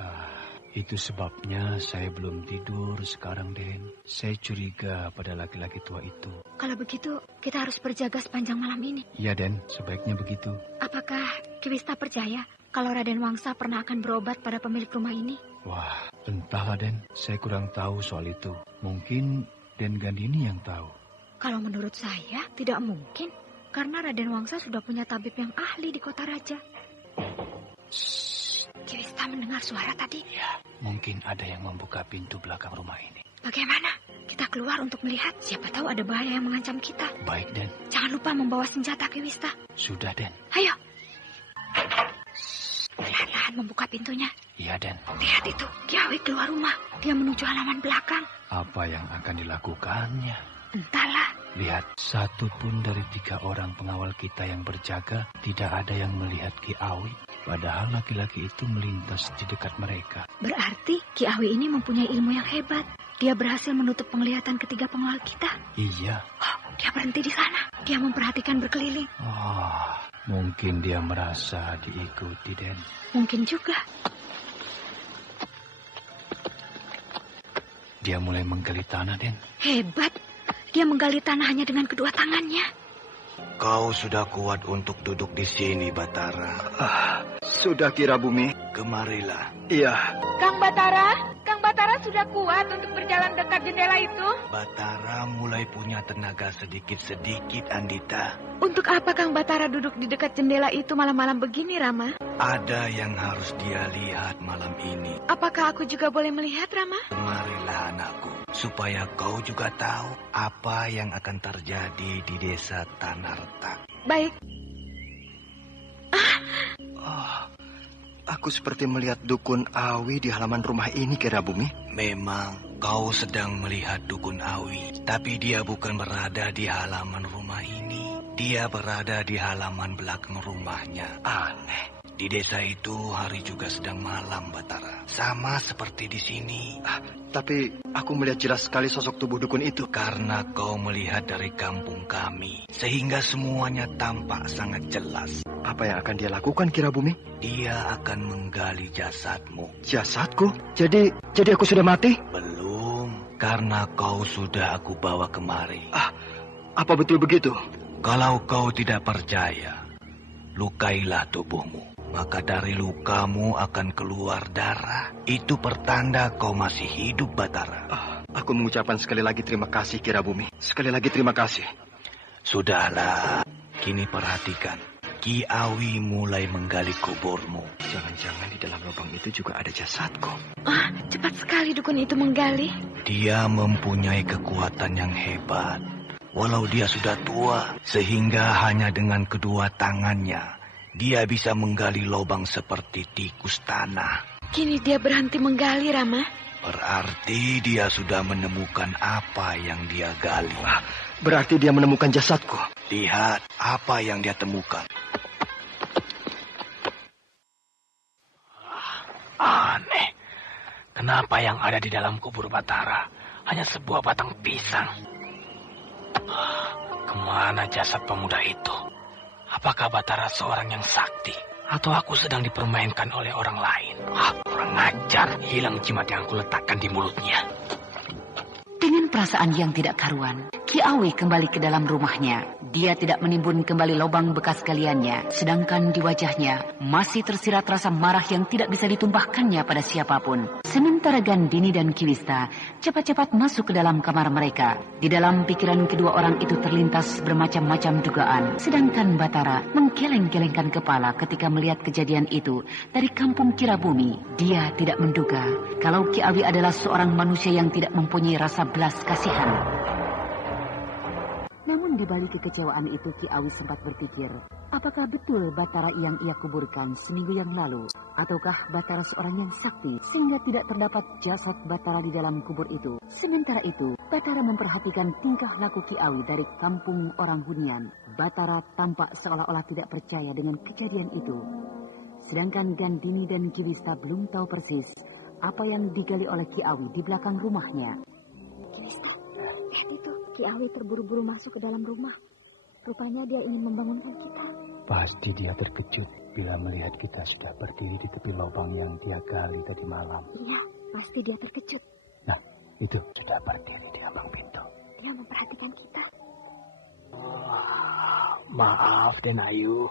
Itu sebabnya saya belum tidur sekarang, Den. Saya curiga pada laki-laki tua itu. Kalau begitu, kita harus berjaga sepanjang malam ini. Iya, Den. Sebaiknya begitu. Apakah Ki Wista percaya kalau Raden Wangsa pernah akan berobat pada pemilik rumah ini? Wah, entahlah, Den. Saya kurang tahu soal itu. Mungkin Den Gandini yang tahu. Kalau menurut saya, tidak mungkin. Karena Raden Wangsa sudah punya tabib yang ahli di kota raja. Ki Wista mendengar suara tadi. Ya, mungkin ada yang membuka pintu belakang rumah ini. Bagaimana? Kita keluar untuk melihat. Siapa tahu ada bahaya yang mengancam kita. Baik, Den. Jangan lupa membawa senjata, Ki Wista. Sudah, Den. Ayo. Perlahan-lahan membuka pintunya. Iya, Den. Lihat itu, Ki Awi keluar rumah. Dia menuju halaman belakang. Apa yang akan dilakukannya? Entahlah. Lihat, satu pun dari 3 orang pengawal kita yang berjaga tidak ada yang melihat Ki Awi. Padahal laki-laki itu melintas di dekat mereka. Berarti Ki Awi ini mempunyai ilmu yang hebat. Dia berhasil menutup penglihatan ketiga pengawal kita. Iya. Oh, dia berhenti di sana. Dia memperhatikan berkeliling. Mungkin dia merasa diikuti, Den. Mungkin juga. Dia mulai menggali tanah, Den. Hebat. Dia menggali tanah hanya dengan kedua tangannya. Kau sudah kuat untuk duduk di sini, Batara. Sudah, Kira Bumi. Kemarilah. Iya. Kang Batara sudah kuat untuk berjalan dekat jendela itu. Batara mulai punya tenaga sedikit-sedikit, Andita. Untuk apa Kang Batara duduk di dekat jendela itu malam-malam begini, Rama? Ada yang harus dia lihat malam ini. Apakah aku juga boleh melihat, Rama? Kemarilah, anakku, supaya kau juga tahu apa yang akan terjadi di desa Tanah Retak. Baik. Aku seperti melihat dukun Awi di halaman rumah ini, Kira Bumi. Memang kau sedang melihat dukun Awi, tapi dia bukan berada di halaman rumah ini. Dia berada di halaman belakang rumahnya. Aneh. Di desa itu hari juga sedang malam, Batara. Sama seperti di sini. Tapi aku melihat jelas sekali sosok tubuh dukun itu. Karena kau melihat dari kampung kami, sehingga semuanya tampak sangat jelas. Apa yang akan dia lakukan, Kira Bumi? Dia akan menggali jasadmu. Jasadku? Jadi aku sudah mati? Belum, karena kau sudah aku bawa kemari. Apa betul begitu? Kalau kau tidak percaya, lukailah tubuhmu. Maka dari lukamu akan keluar darah. Itu pertanda kau masih hidup, Batara. Aku mengucapkan sekali lagi terima kasih, Kira Bumi. Sekali lagi terima kasih. Sudahlah, kini perhatikan. Ki Awi mulai menggali kuburmu. Jangan-jangan di dalam lubang itu juga ada jasadku. Cepat sekali dukun itu menggali. Dia mempunyai kekuatan yang hebat. Walau dia sudah tua, sehingga hanya dengan kedua tangannya dia bisa menggali lubang seperti tikus tanah. Kini dia berhenti menggali, Rama. Berarti dia sudah menemukan apa yang dia gali. Berarti dia menemukan jasadku. Lihat apa yang dia temukan. Aneh. Kenapa yang ada di dalam kubur Batara hanya sebuah batang pisang? Kemana jasad pemuda itu? Apakah Batara seorang yang sakti? Atau aku sedang dipermainkan oleh orang lain? Kurang ajar. Hilang jimat yang aku letakkan di mulutnya. Dengan perasaan yang tidak karuan, Ki Awi kembali ke dalam rumahnya. Dia tidak menimbun kembali lubang bekas galiannya, sedangkan di wajahnya masih tersirat rasa marah yang tidak bisa ditumpahkannya pada siapapun. Sementara Gandini dan Ki Wista cepat-cepat masuk ke dalam kamar mereka. Di dalam pikiran kedua orang itu terlintas bermacam-macam dugaan, sedangkan Batara menggeleng-gelengkan kepala ketika melihat kejadian itu dari kampung Kirabumi. Dia tidak menduga kalau Ki Awi adalah seorang manusia yang tidak mempunyai rasa belas kasihan. Namun di balik kekecewaan itu Ki Awi sempat berpikir, apakah betul Batara yang ia kuburkan seminggu yang lalu? Ataukah Batara seorang yang sakti sehingga tidak terdapat jasad Batara di dalam kubur itu? Sementara itu, Batara memperhatikan tingkah laku Ki Awi dari kampung orang hunian. Batara tampak seolah-olah tidak percaya dengan kejadian itu. Sedangkan Gandini dan Ki Wista belum tahu persis apa yang digali oleh Ki Awi di belakang rumahnya. Ki Wista, lihat itu. Ki Awi terburu-buru masuk ke dalam rumah. Rupanya dia ingin membangunkan kita. Pasti dia terkejut bila melihat kita sudah berdiri di tepi lubang yang dia gali tadi malam. Iya, pasti dia terkejut. Nah, itu sudah berdiri di ambang pintu. Dia memperhatikan kita. Maaf, Den Ayu.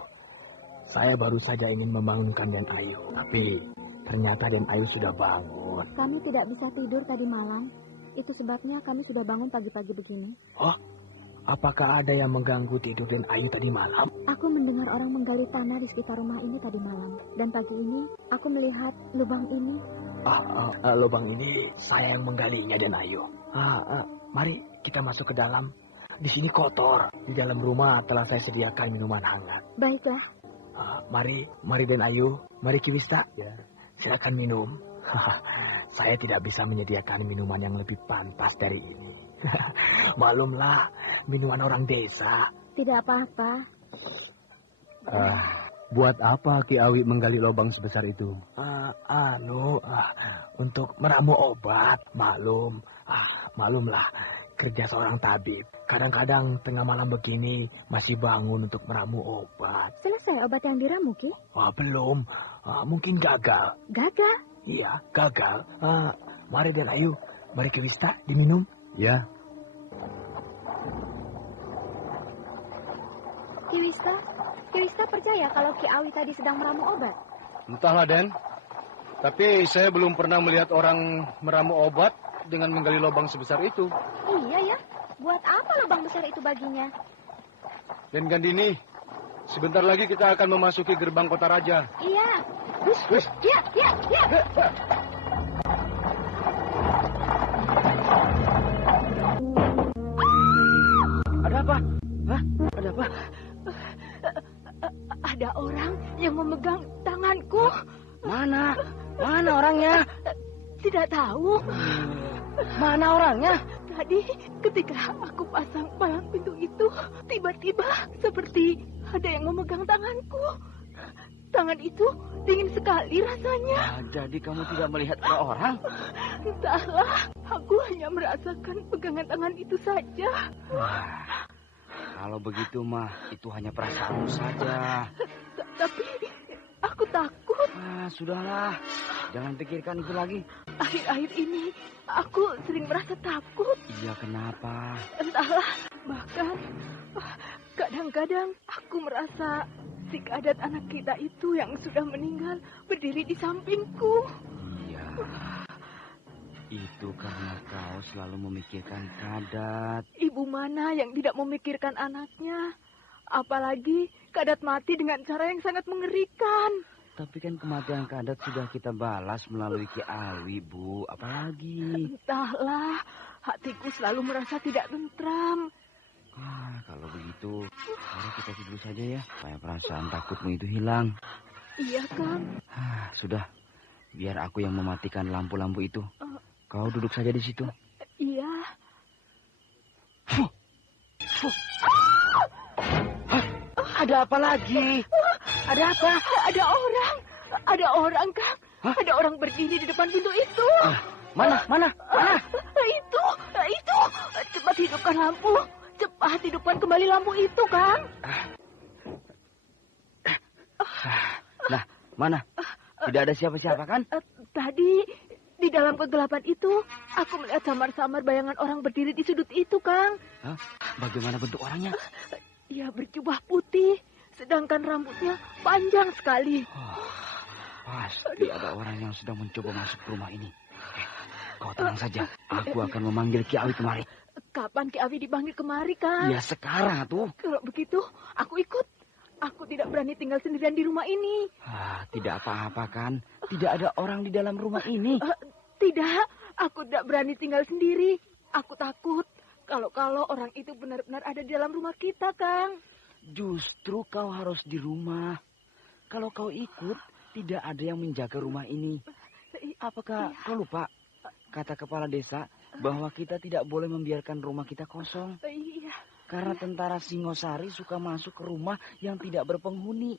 Saya baru saja ingin membangunkan Den Ayu, tapi ternyata Den Ayu sudah bangun. Kami tidak bisa tidur tadi malam. Itu sebabnya kami sudah bangun pagi-pagi begini. Oh, apakah ada yang mengganggu tidur Den Ayu tadi malam? Aku mendengar orang menggali tanah di sekitar rumah ini tadi malam. Dan pagi ini, aku melihat lubang ini. Lubang ini saya yang menggalinya, Den Ayu. Mari kita masuk ke dalam. Di sini kotor. Di dalam rumah telah saya sediakan minuman hangat. Baiklah. Mari Den Ayu. Mari Ki Wista. Ya. Silakan minum. Saya tidak bisa menyediakan minuman yang lebih pantas dari ini. Maklumlah, minuman orang desa. Tidak apa-apa. Buat apa Ki Awi menggali lubang sebesar itu? Untuk meramu obat. Maklumlah, kerja seorang tabib. Kadang-kadang tengah malam begini masih bangun untuk meramu obat. Selesai obat yang diramu, Ki? Belum. Mungkin gagal. Gagal? Iya, gagal. Mari Den Ayu, mari Ki Wista diminum. Ya. Ki Wista percaya kalau Ki Awi tadi sedang meramu obat? Entahlah, Den. Tapi saya belum pernah melihat orang meramu obat dengan menggali lubang sebesar itu. Iya ya. Buat apa lubang besar itu baginya? Den Gandini, sebentar lagi kita akan memasuki gerbang kota raja. Iya. Hus. Ya. Ada apa? Ada apa? Ada orang yang memegang tanganku. Mana orangnya? Tidak tahu. Mana orangnya? Tadi ketika aku pasang palang pintu itu, tiba-tiba seperti ada yang memegang tanganku. Tangan itu dingin sekali rasanya. Jadi kamu tidak melihat ada orang? Entahlah, aku hanya merasakan pegangan tangan itu saja. Kalau begitu mah, itu hanya perasaanmu saja. Tapi aku takut. Sudahlah, jangan pikirkan itu lagi. Akhir-akhir ini aku sering merasa takut. Iya, kenapa? Entahlah, bahkan kadang-kadang aku merasa si Kadat anak kita itu yang sudah meninggal berdiri di sampingku. Iya, itu karena kau selalu memikirkan Kadat. Ibu mana yang tidak memikirkan anaknya? Apalagi Kadat mati dengan cara yang sangat mengerikan. Tapi kan kematian Kadat sudah kita balas melalui Ki Awi, Bu. Apalagi? Entahlah, hatiku selalu merasa tidak tentram. Kalau begitu, mari kita tidur saja ya, supaya perasaan takutmu itu hilang. Iya, Kang. Sudah, biar aku yang mematikan lampu-lampu itu. Kau duduk saja di situ. Iya. Ada apa lagi? Ada apa? Ada orang, Kang. Ada orang berdiri di depan pintu itu. Mana? Itu. Cepat hidupkan lampu. Cepat hidupkan kembali lampu itu, Kang. Nah, mana? Tidak ada siapa-siapa kan? Tadi di dalam kegelapan itu aku melihat samar-samar bayangan orang berdiri di sudut itu, Kang. Bagaimana bentuk orangnya? Ia berjubah putih, sedangkan rambutnya panjang sekali. Pasti ada orang yang sedang mencoba masuk ke rumah ini. Kau tenang saja, aku akan memanggil Ki Awi kemari. Kapan Ki Awi dipanggil kemari, Kang? Ya sekarang tuh. Kalau begitu, aku ikut. Aku tidak berani tinggal sendirian di rumah ini. Tidak apa-apa kan? Tidak ada orang di dalam rumah ini. Tidak, aku tidak berani tinggal sendiri. Aku takut kalau orang itu benar-benar ada di dalam rumah kita, Kang. Justru kau harus di rumah. Kalau kau ikut, tidak ada yang menjaga rumah ini. Apakah kau lupa kata kepala desa bahwa kita tidak boleh membiarkan rumah kita kosong? Iya. Karena tentara Singosari suka masuk ke rumah yang tidak berpenghuni.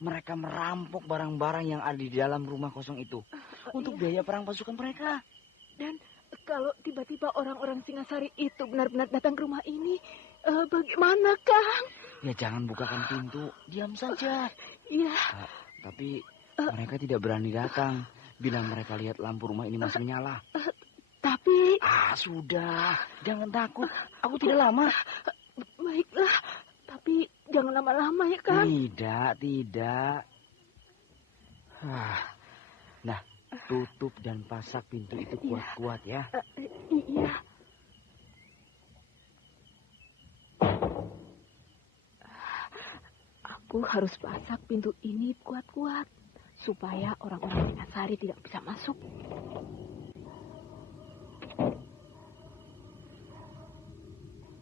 Mereka merampok barang-barang yang ada di dalam rumah kosong itu untuk biaya perang pasukan mereka. Dan kalau tiba-tiba orang-orang Singasari itu benar-benar datang ke rumah ini, Bagaimana, Kang? Ya jangan bukakan pintu, diam saja. Iya. Tapi mereka tidak berani datang. Bilang mereka lihat lampu rumah ini masih menyala. Tapi... Sudah. Jangan takut. Aku tidak lama. Baiklah. Tapi jangan lama-lama ya, Kang. Tidak. Nah, tutup dan pasak pintu itu kuat-kuat ya. Iya. Aku harus pasak pintu ini kuat-kuat supaya orang-orang Singasari tidak bisa masuk.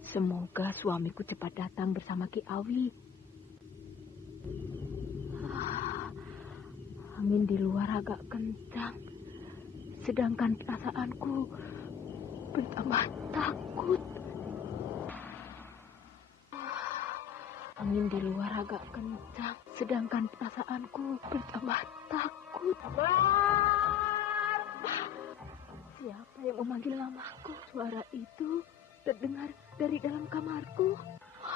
Semoga suamiku cepat datang bersama Ki Awi. Angin di luar agak kencang, sedangkan perasaanku bertambah takut. Angin di luar agak kencang, sedangkan perasaanku bertambah takut. Siapa yang memanggil namaku? Suara itu terdengar dari dalam kamarku.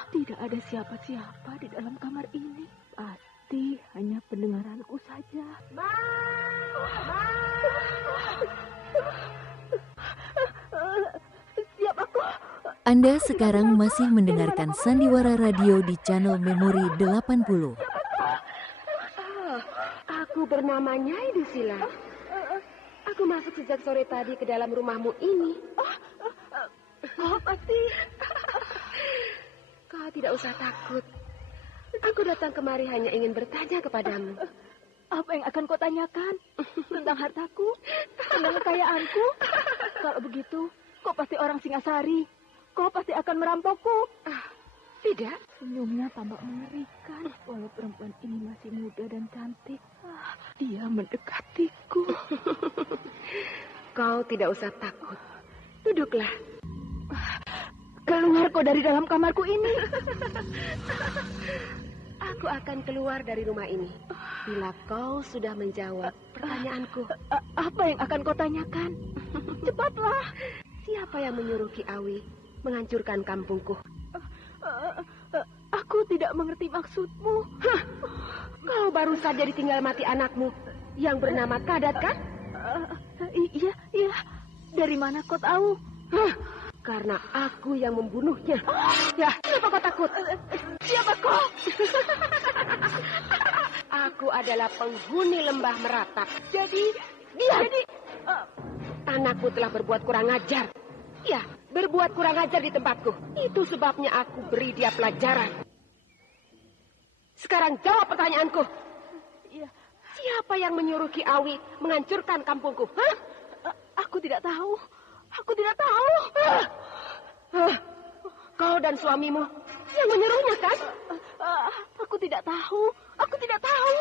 Tidak ada siapa-siapa di dalam kamar ini. Pasti hanya pendengaranku saja. Siap aku. Anda sekarang masih mendengarkan Sandiwara Radio di channel Memori 80. Aku bernama Nyai Dusila. Aku masuk sejak sore tadi ke dalam rumahmu ini. Pasti. Kau tidak usah takut. Aku datang kemari hanya ingin bertanya kepadamu. Apa yang akan kau tanyakan? Tentang hartaku? Tentang kekayaanku? Kalau begitu, kau pasti orang Singasari. Kau pasti akan merampokku. Tidak. Senyumnya tampak mengerikan. Walau perempuan ini masih muda dan cantik. Dia mendekatiku. Kau tidak usah takut. Duduklah. Keluar kau dari dalam kamarku ini. Aku akan keluar dari rumah ini bila kau sudah menjawab pertanyaanku. Apa yang akan kau tanyakan? Cepatlah. Siapa yang menyuruh Ki Awi menghancurkan kampungku? Aku tidak mengerti maksudmu. Kau baru saja ditinggal mati anakmu yang bernama Kadat, kan? Iya. Dari mana kau tahu? Karena aku yang membunuhnya. Ya, kenapa kau takut? Siapa kau? Aku adalah penghuni lembah Meratap. Jadi, anakku telah berbuat kurang ajar. Ya, berbuat kurang ajar di tempatku. Itu sebabnya aku beri dia pelajaran. Sekarang jawab pertanyaanku. Iya. Siapa yang menyuruh Ki Awi menghancurkan kampungku? Aku tidak tahu. Aku tidak tahu. Kau dan suamimu yang menyuruhnya, kan? Aku tidak tahu. Aku tidak tahu.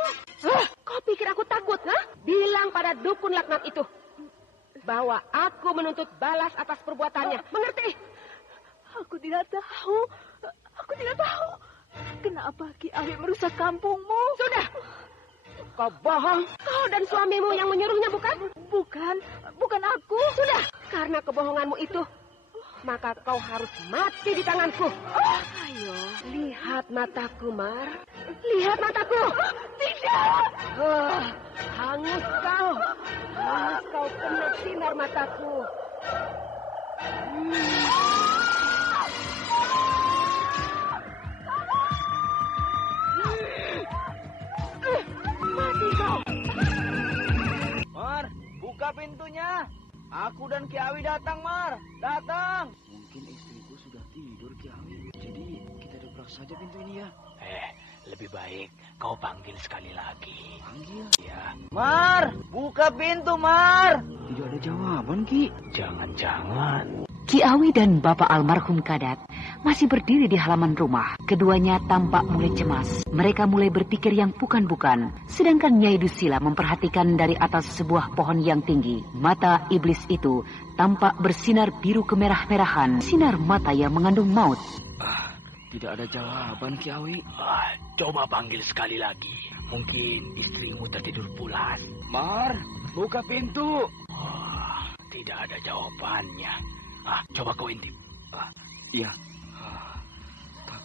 Kau pikir aku takut, ha? Bilang pada dukun laknat itu bahwa aku menuntut balas atas perbuatannya. Mengerti? Aku tidak tahu. Aku tidak tahu. Kenapa Ki Awi merusak kampungmu? Sudah. Kau bohong. Kau dan suamimu yang menyuruhnya, bukan? Bukan aku. Sudah. Karena kebohonganmu itu, maka kau harus mati di tanganku. Ayo, lihat mataku, Mar. Lihat mataku. Tidak. Hangus kau. Hangus kau kena sinar mataku. Mati kau. Mar, buka pintunya. Aku dan Ki Awi datang, Mar. Datang. Mungkin istriku sudah tidur, Ki Awi. Jadi kita dobrak saja pintu ini ya. Lebih baik kau panggil sekali lagi. Panggil? Ya. Mar, buka pintu, Mar. Tidak ada jawaban, Ki. Jangan-jangan. Ki Awi dan Bapak almarhum Kadat masih berdiri di halaman rumah. Keduanya tampak mulai cemas. Mereka mulai berpikir yang bukan-bukan. Sedangkan Nyai Dusila memperhatikan dari atas sebuah pohon yang tinggi. Mata iblis itu tampak bersinar biru kemerah-merahan. Sinar mata yang mengandung maut. Tidak ada jawaban, Ki Awi. Coba panggil sekali lagi. Mungkin istrimu tertidur pulas. Mar, buka pintu. Tidak ada jawabannya. Coba kau intip. Iya.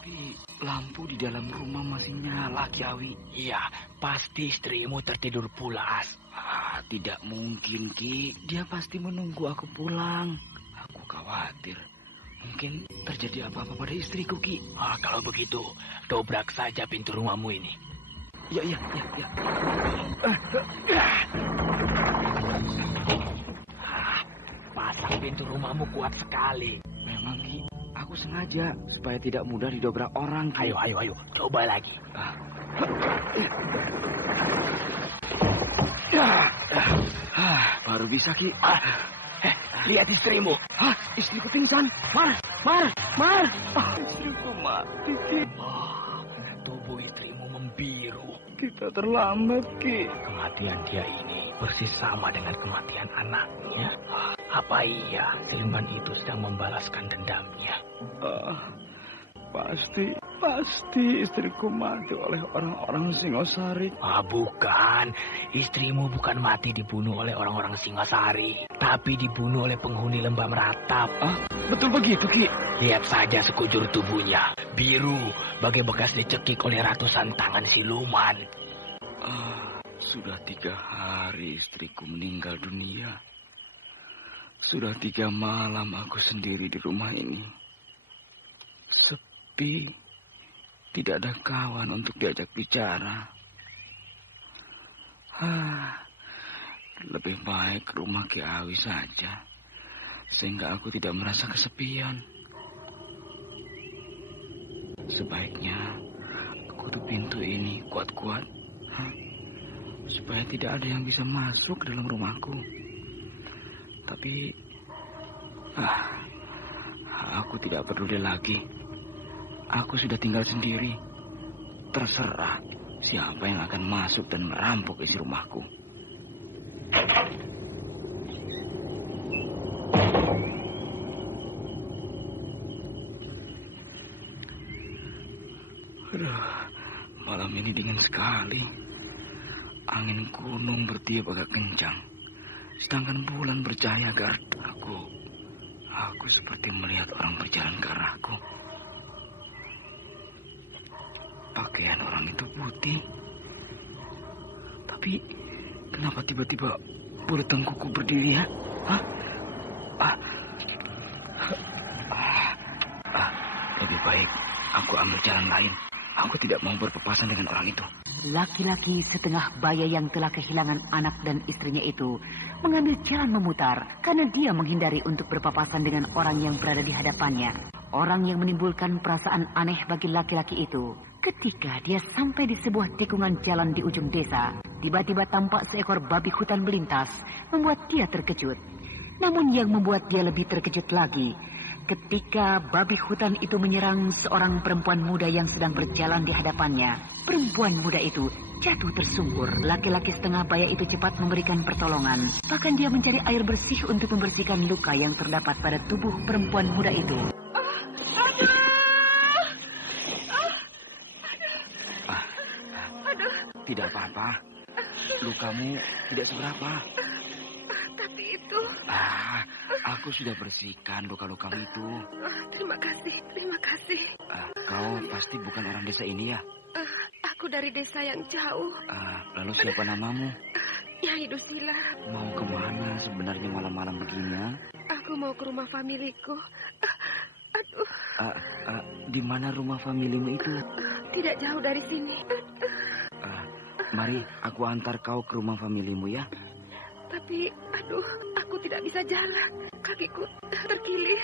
Tapi lampu di dalam rumah masih nyala, Kiawi. Iya, pasti istrimu tertidur pulas. Tidak mungkin, Ki. Dia pasti menunggu aku pulang. Aku khawatir. Mungkin terjadi apa-apa pada istriku, Ki. Kalau begitu, dobrak saja pintu rumahmu ini. Ya. Pasak pintu rumahmu kuat sekali. Memang, Ki. Aku sengaja supaya tidak mudah didobrak orang, Ki. Ayo. Coba lagi. Baru bisa, Ki. Lihat istrimu. Istriku pingsan. Mar. Istriku mati, Ki. Tubuh istrimu membiru. Kita terlambat, Ki. Kematian dia ini persis sama dengan kematian anaknya. Apa iya siluman itu sedang membalaskan dendamnya? Pasti istriku mati oleh orang-orang Singosari. Bukan. Istrimu bukan mati dibunuh oleh orang-orang Singosari, tapi dibunuh oleh penghuni lembah meratap. Betul begitu, Ki? Lihat saja sekujur tubuhnya. Biru, bagai bekas dicekik oleh ratusan tangan siluman. Sudah 3 hari istriku meninggal dunia. Sudah 3 malam aku sendiri di rumah ini. Sepi. Tidak ada kawan untuk diajak bicara. Lebih baik ke rumah Ki Awi saja. Sehingga aku tidak merasa kesepian. Sebaiknya aku tutup pintu ini kuat-kuat. Supaya tidak ada yang bisa masuk ke dalam rumahku. Tapi aku tidak peduli lagi. Aku sudah tinggal sendiri. Terserah siapa yang akan masuk dan merampok isi rumahku. Malam ini dingin sekali. Angin gunung bertiup agak kencang. Sedangkan bulan bercahaya ke arahku. Aku seperti melihat orang berjalan ke arahku. Pakaian orang itu putih. Tapi kenapa tiba-tiba bulu tengkukku berdiri, ya? Lebih baik aku ambil jalan lain. Aku tidak mau berpapasan dengan orang itu. Laki-laki setengah baya yang telah kehilangan anak dan istrinya itu mengambil jalan memutar karena dia menghindari untuk berpapasan dengan orang yang berada di hadapannya. Orang yang menimbulkan perasaan aneh bagi laki-laki itu. Ketika dia sampai di sebuah tikungan jalan di ujung desa, tiba-tiba tampak seekor babi hutan melintas, membuat dia terkejut. Namun yang membuat dia lebih terkejut lagi, ketika babi hutan itu menyerang seorang perempuan muda yang sedang berjalan di hadapannya. Perempuan muda itu jatuh tersungkur. Laki-laki setengah baya itu cepat memberikan pertolongan. Bahkan dia mencari air bersih untuk membersihkan luka yang terdapat pada tubuh perempuan muda itu. Tidak apa-apa. Lukamu tidak seberapa. Tapi itu... aku sudah bersihkan luka-lukamu itu. Terima kasih. Kau pasti bukan orang desa ini, ya? Aku dari desa yang jauh. Lalu siapa namamu? Nyai Dusila. Mau kemana sebenarnya malam-malam begini? Aku mau ke rumah familiku. Di mana rumah familimu itu? Tidak jauh dari sini. Mari aku antar kau ke rumah familimu, ya. Tapi, aku tidak bisa jalan. Kakiku terkilir.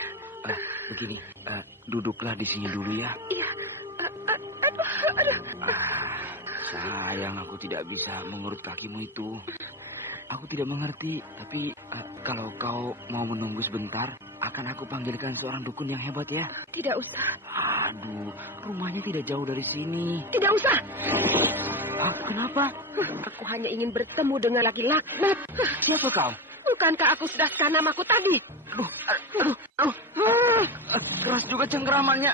Begini, duduklah di sini dulu, ya. Iya. Sayang, aku tidak bisa mengurut kakimu itu. Aku tidak mengerti, tapi kalau kau mau menunggu sebentar, akan aku panggilkan seorang dukun yang hebat, ya. Tidak usah. Rumahnya tidak jauh dari sini. Tidak usah. Kenapa? Aku hanya ingin bertemu dengan laki laknat. Siapa kau? Bukankah aku sudah namaku tadi? Keras juga cengkeramannya.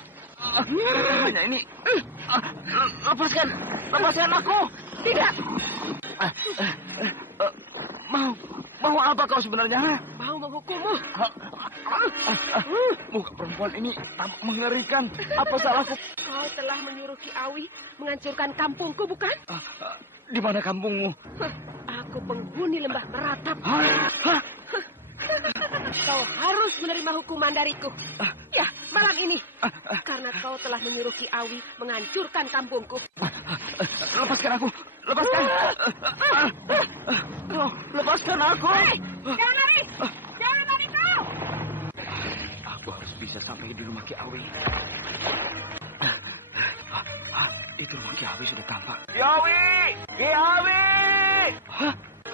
Hanya ini. Lepaskan aku. Tidak. Mau apa kau sebenarnya? Mau menghukummu. Muka perempuan ini tampak mengerikan. Apa salahku? Kau telah menyuruh Ki Awi menghancurkan kampungku, bukan? Di mana kampungmu? Aku penghuni lembah meratap. Kau harus menerima hukuman dariku. Ya, malam ini. Karena kau telah menyuruh Ki Awi menghancurkan kampungku. Lepaskan aku. Lepaskan. Lepaskan aku. Hei, jangan lari. Jangan lari kau. Aku harus bisa sampai di rumah Ki Awi. Itu rumah Ki Awi sudah tampak. Ki Awi! Ki Awi!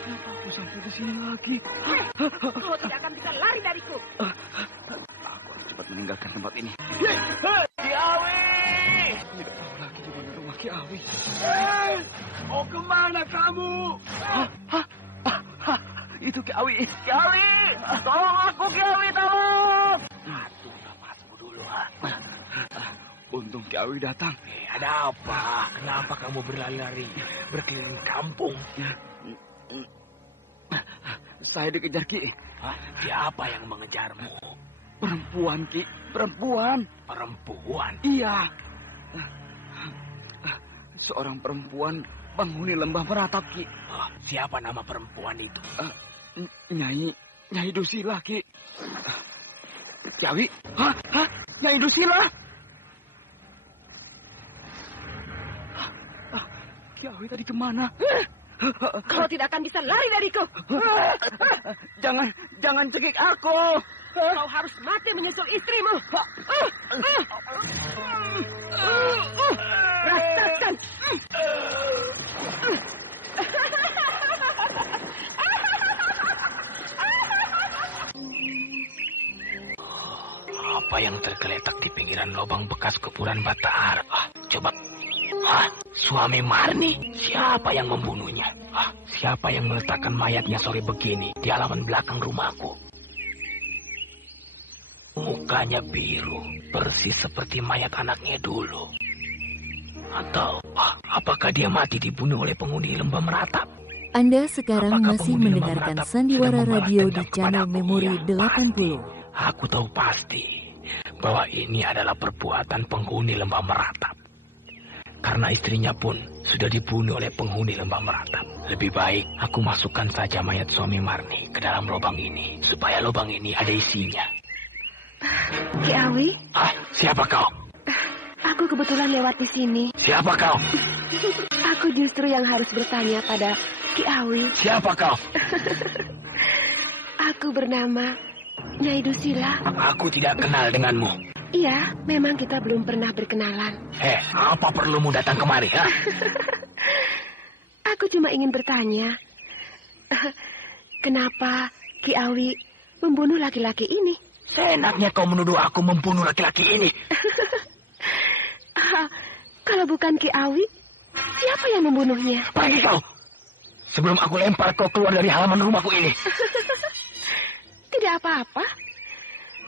Kenapa aku sampai di sini lagi? Kau tidak akan bisa lari dariku. Aku harus cepat meninggalkan tempat ini. Ki Awi! Tidak tahu lagi di mana rumah Ki Awi. Mau kemana kamu? Itu Ki Awi. Ki Awi! Tolong aku, Ki Awi, tolong! Aduh, napasmu dulu. Untung Ki Awi datang. Ada apa? Kenapa kamu berlari-lari berkeliling kampung? Saya dikejar, Ki. Siapa yang mengejarmu? Perempuan, Ki. Perempuan. Perempuan? Iya. Seorang perempuan penghuni lembah meratap, Ki. Siapa nama perempuan itu? Nyai Dusila, Ki. Ki Awi? Nyai Dusila? Ki Awi tadi kemana? Kau tidak akan bisa lari dariku. Jangan cekik aku. Kau harus mati menyusul istrimu. Rasakan. Apa yang tergeletak di pinggiran lubang bekas kuburan Batara? Coba. Suami Marni? Siapa yang membunuhnya? Siapa yang meletakkan mayatnya sore begini di halaman belakang rumahku? Mukanya biru, persis seperti mayat anaknya dulu. Atau apakah dia mati dibunuh oleh penghuni lembah meratap? Anda sekarang masih mendengarkan Sandiwara Radio di channel Memori 80. Aku tahu pasti bahwa ini adalah perbuatan penghuni lembah meratap. Karena istrinya pun sudah dibunuh oleh penghuni lembah meratap. Lebih baik aku masukkan saja mayat suami Marni ke dalam lubang ini, supaya lubang ini ada isinya. Ki Awi? Siapa kau? Aku kebetulan lewat di sini. Siapa kau? Aku justru yang harus bertanya pada Ki Awi. Siapa kau? Aku bernama Nyai Dusila. Aku tidak kenal denganmu. Iya, memang kita belum pernah berkenalan. Apa perlumu datang kemari, ha? Aku cuma ingin bertanya, kenapa Ki Awi membunuh laki-laki ini? Seenaknya kau menuduh aku membunuh laki-laki ini. Kalau bukan Ki Awi, siapa yang membunuhnya? Pergi kau! Sebelum aku lempar kau keluar dari halaman rumahku ini. Tidak apa-apa.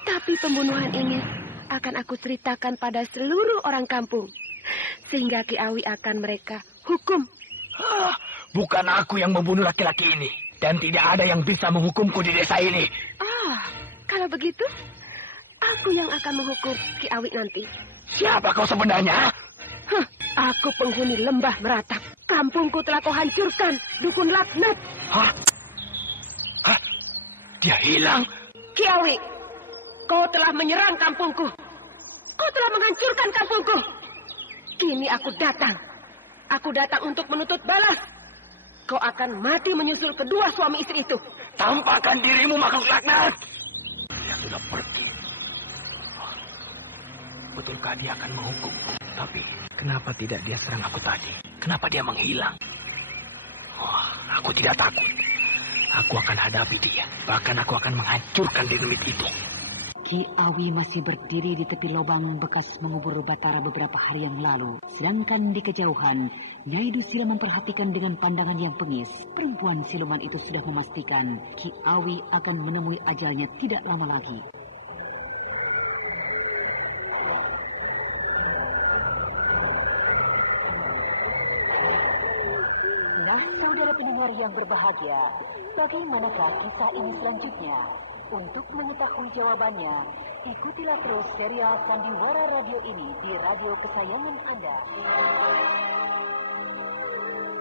Tapi pembunuhan ini akan aku ceritakan pada seluruh orang kampung. Sehingga Ki Awi akan mereka hukum. Bukan aku yang membunuh laki-laki ini. Dan tidak ada yang bisa menghukumku di desa ini. Kalau begitu, aku yang akan menghukum Ki Awi nanti. Siapa kau sebenarnya? Aku penghuni lembah meratap. Kampungku telah kau hancurkan, dukun laknat. Dia hilang. Ki Awi, kau telah menyerang kampungku. Kau telah menghancurkan kampungku. Kini aku datang. Aku datang untuk menuntut balas. Kau akan mati menyusul kedua suami istri itu. Tampakkan dirimu, makhluk laknat. Dia sudah pergi. Betulkah dia akan menghukumku? Tapi kenapa tidak dia serang aku tadi? Kenapa dia menghilang? Aku tidak takut. Aku akan hadapi dia. Bahkan aku akan menghancurkan dinamit itu. Ki Awi masih berdiri di tepi lubang bekas mengubur Batara beberapa hari yang lalu. Sedangkan di kejauhan, Nyai Dusila memperhatikan dengan pandangan yang bengis. Perempuan siluman itu sudah memastikan Ki Awi akan menemui ajalnya tidak lama lagi. Nah, saudara pendengar yang berbahagia, bagaimanakah kisah ini selanjutnya? Untuk mengetahui jawabannya, Ikutilah terus serial Sandiwara Radio ini di radio kesayangan Anda.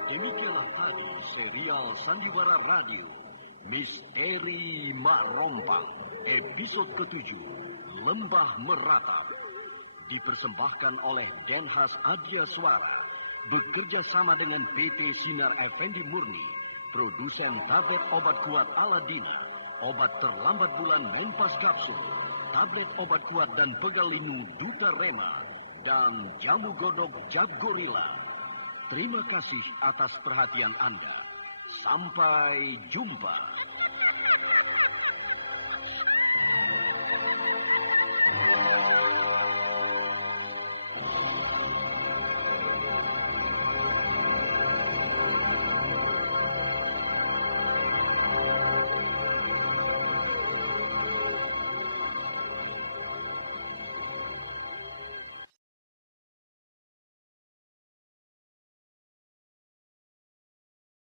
Demikianlah tadi serial Sandiwara Radio Misteri Mak Rompang episode ke-7 Lembah Meratap, dipersembahkan oleh Denhas Adya Suara bekerja sama dengan PT Sinar Effendi Murni, produsen tablet obat kuat Aladina, obat terlambat bulan Menpas Kapsul, tablet obat kuat dan pegal linu Duta Rema, dan jamu godok Jab Gorilla. Terima kasih atas perhatian Anda. Sampai jumpa.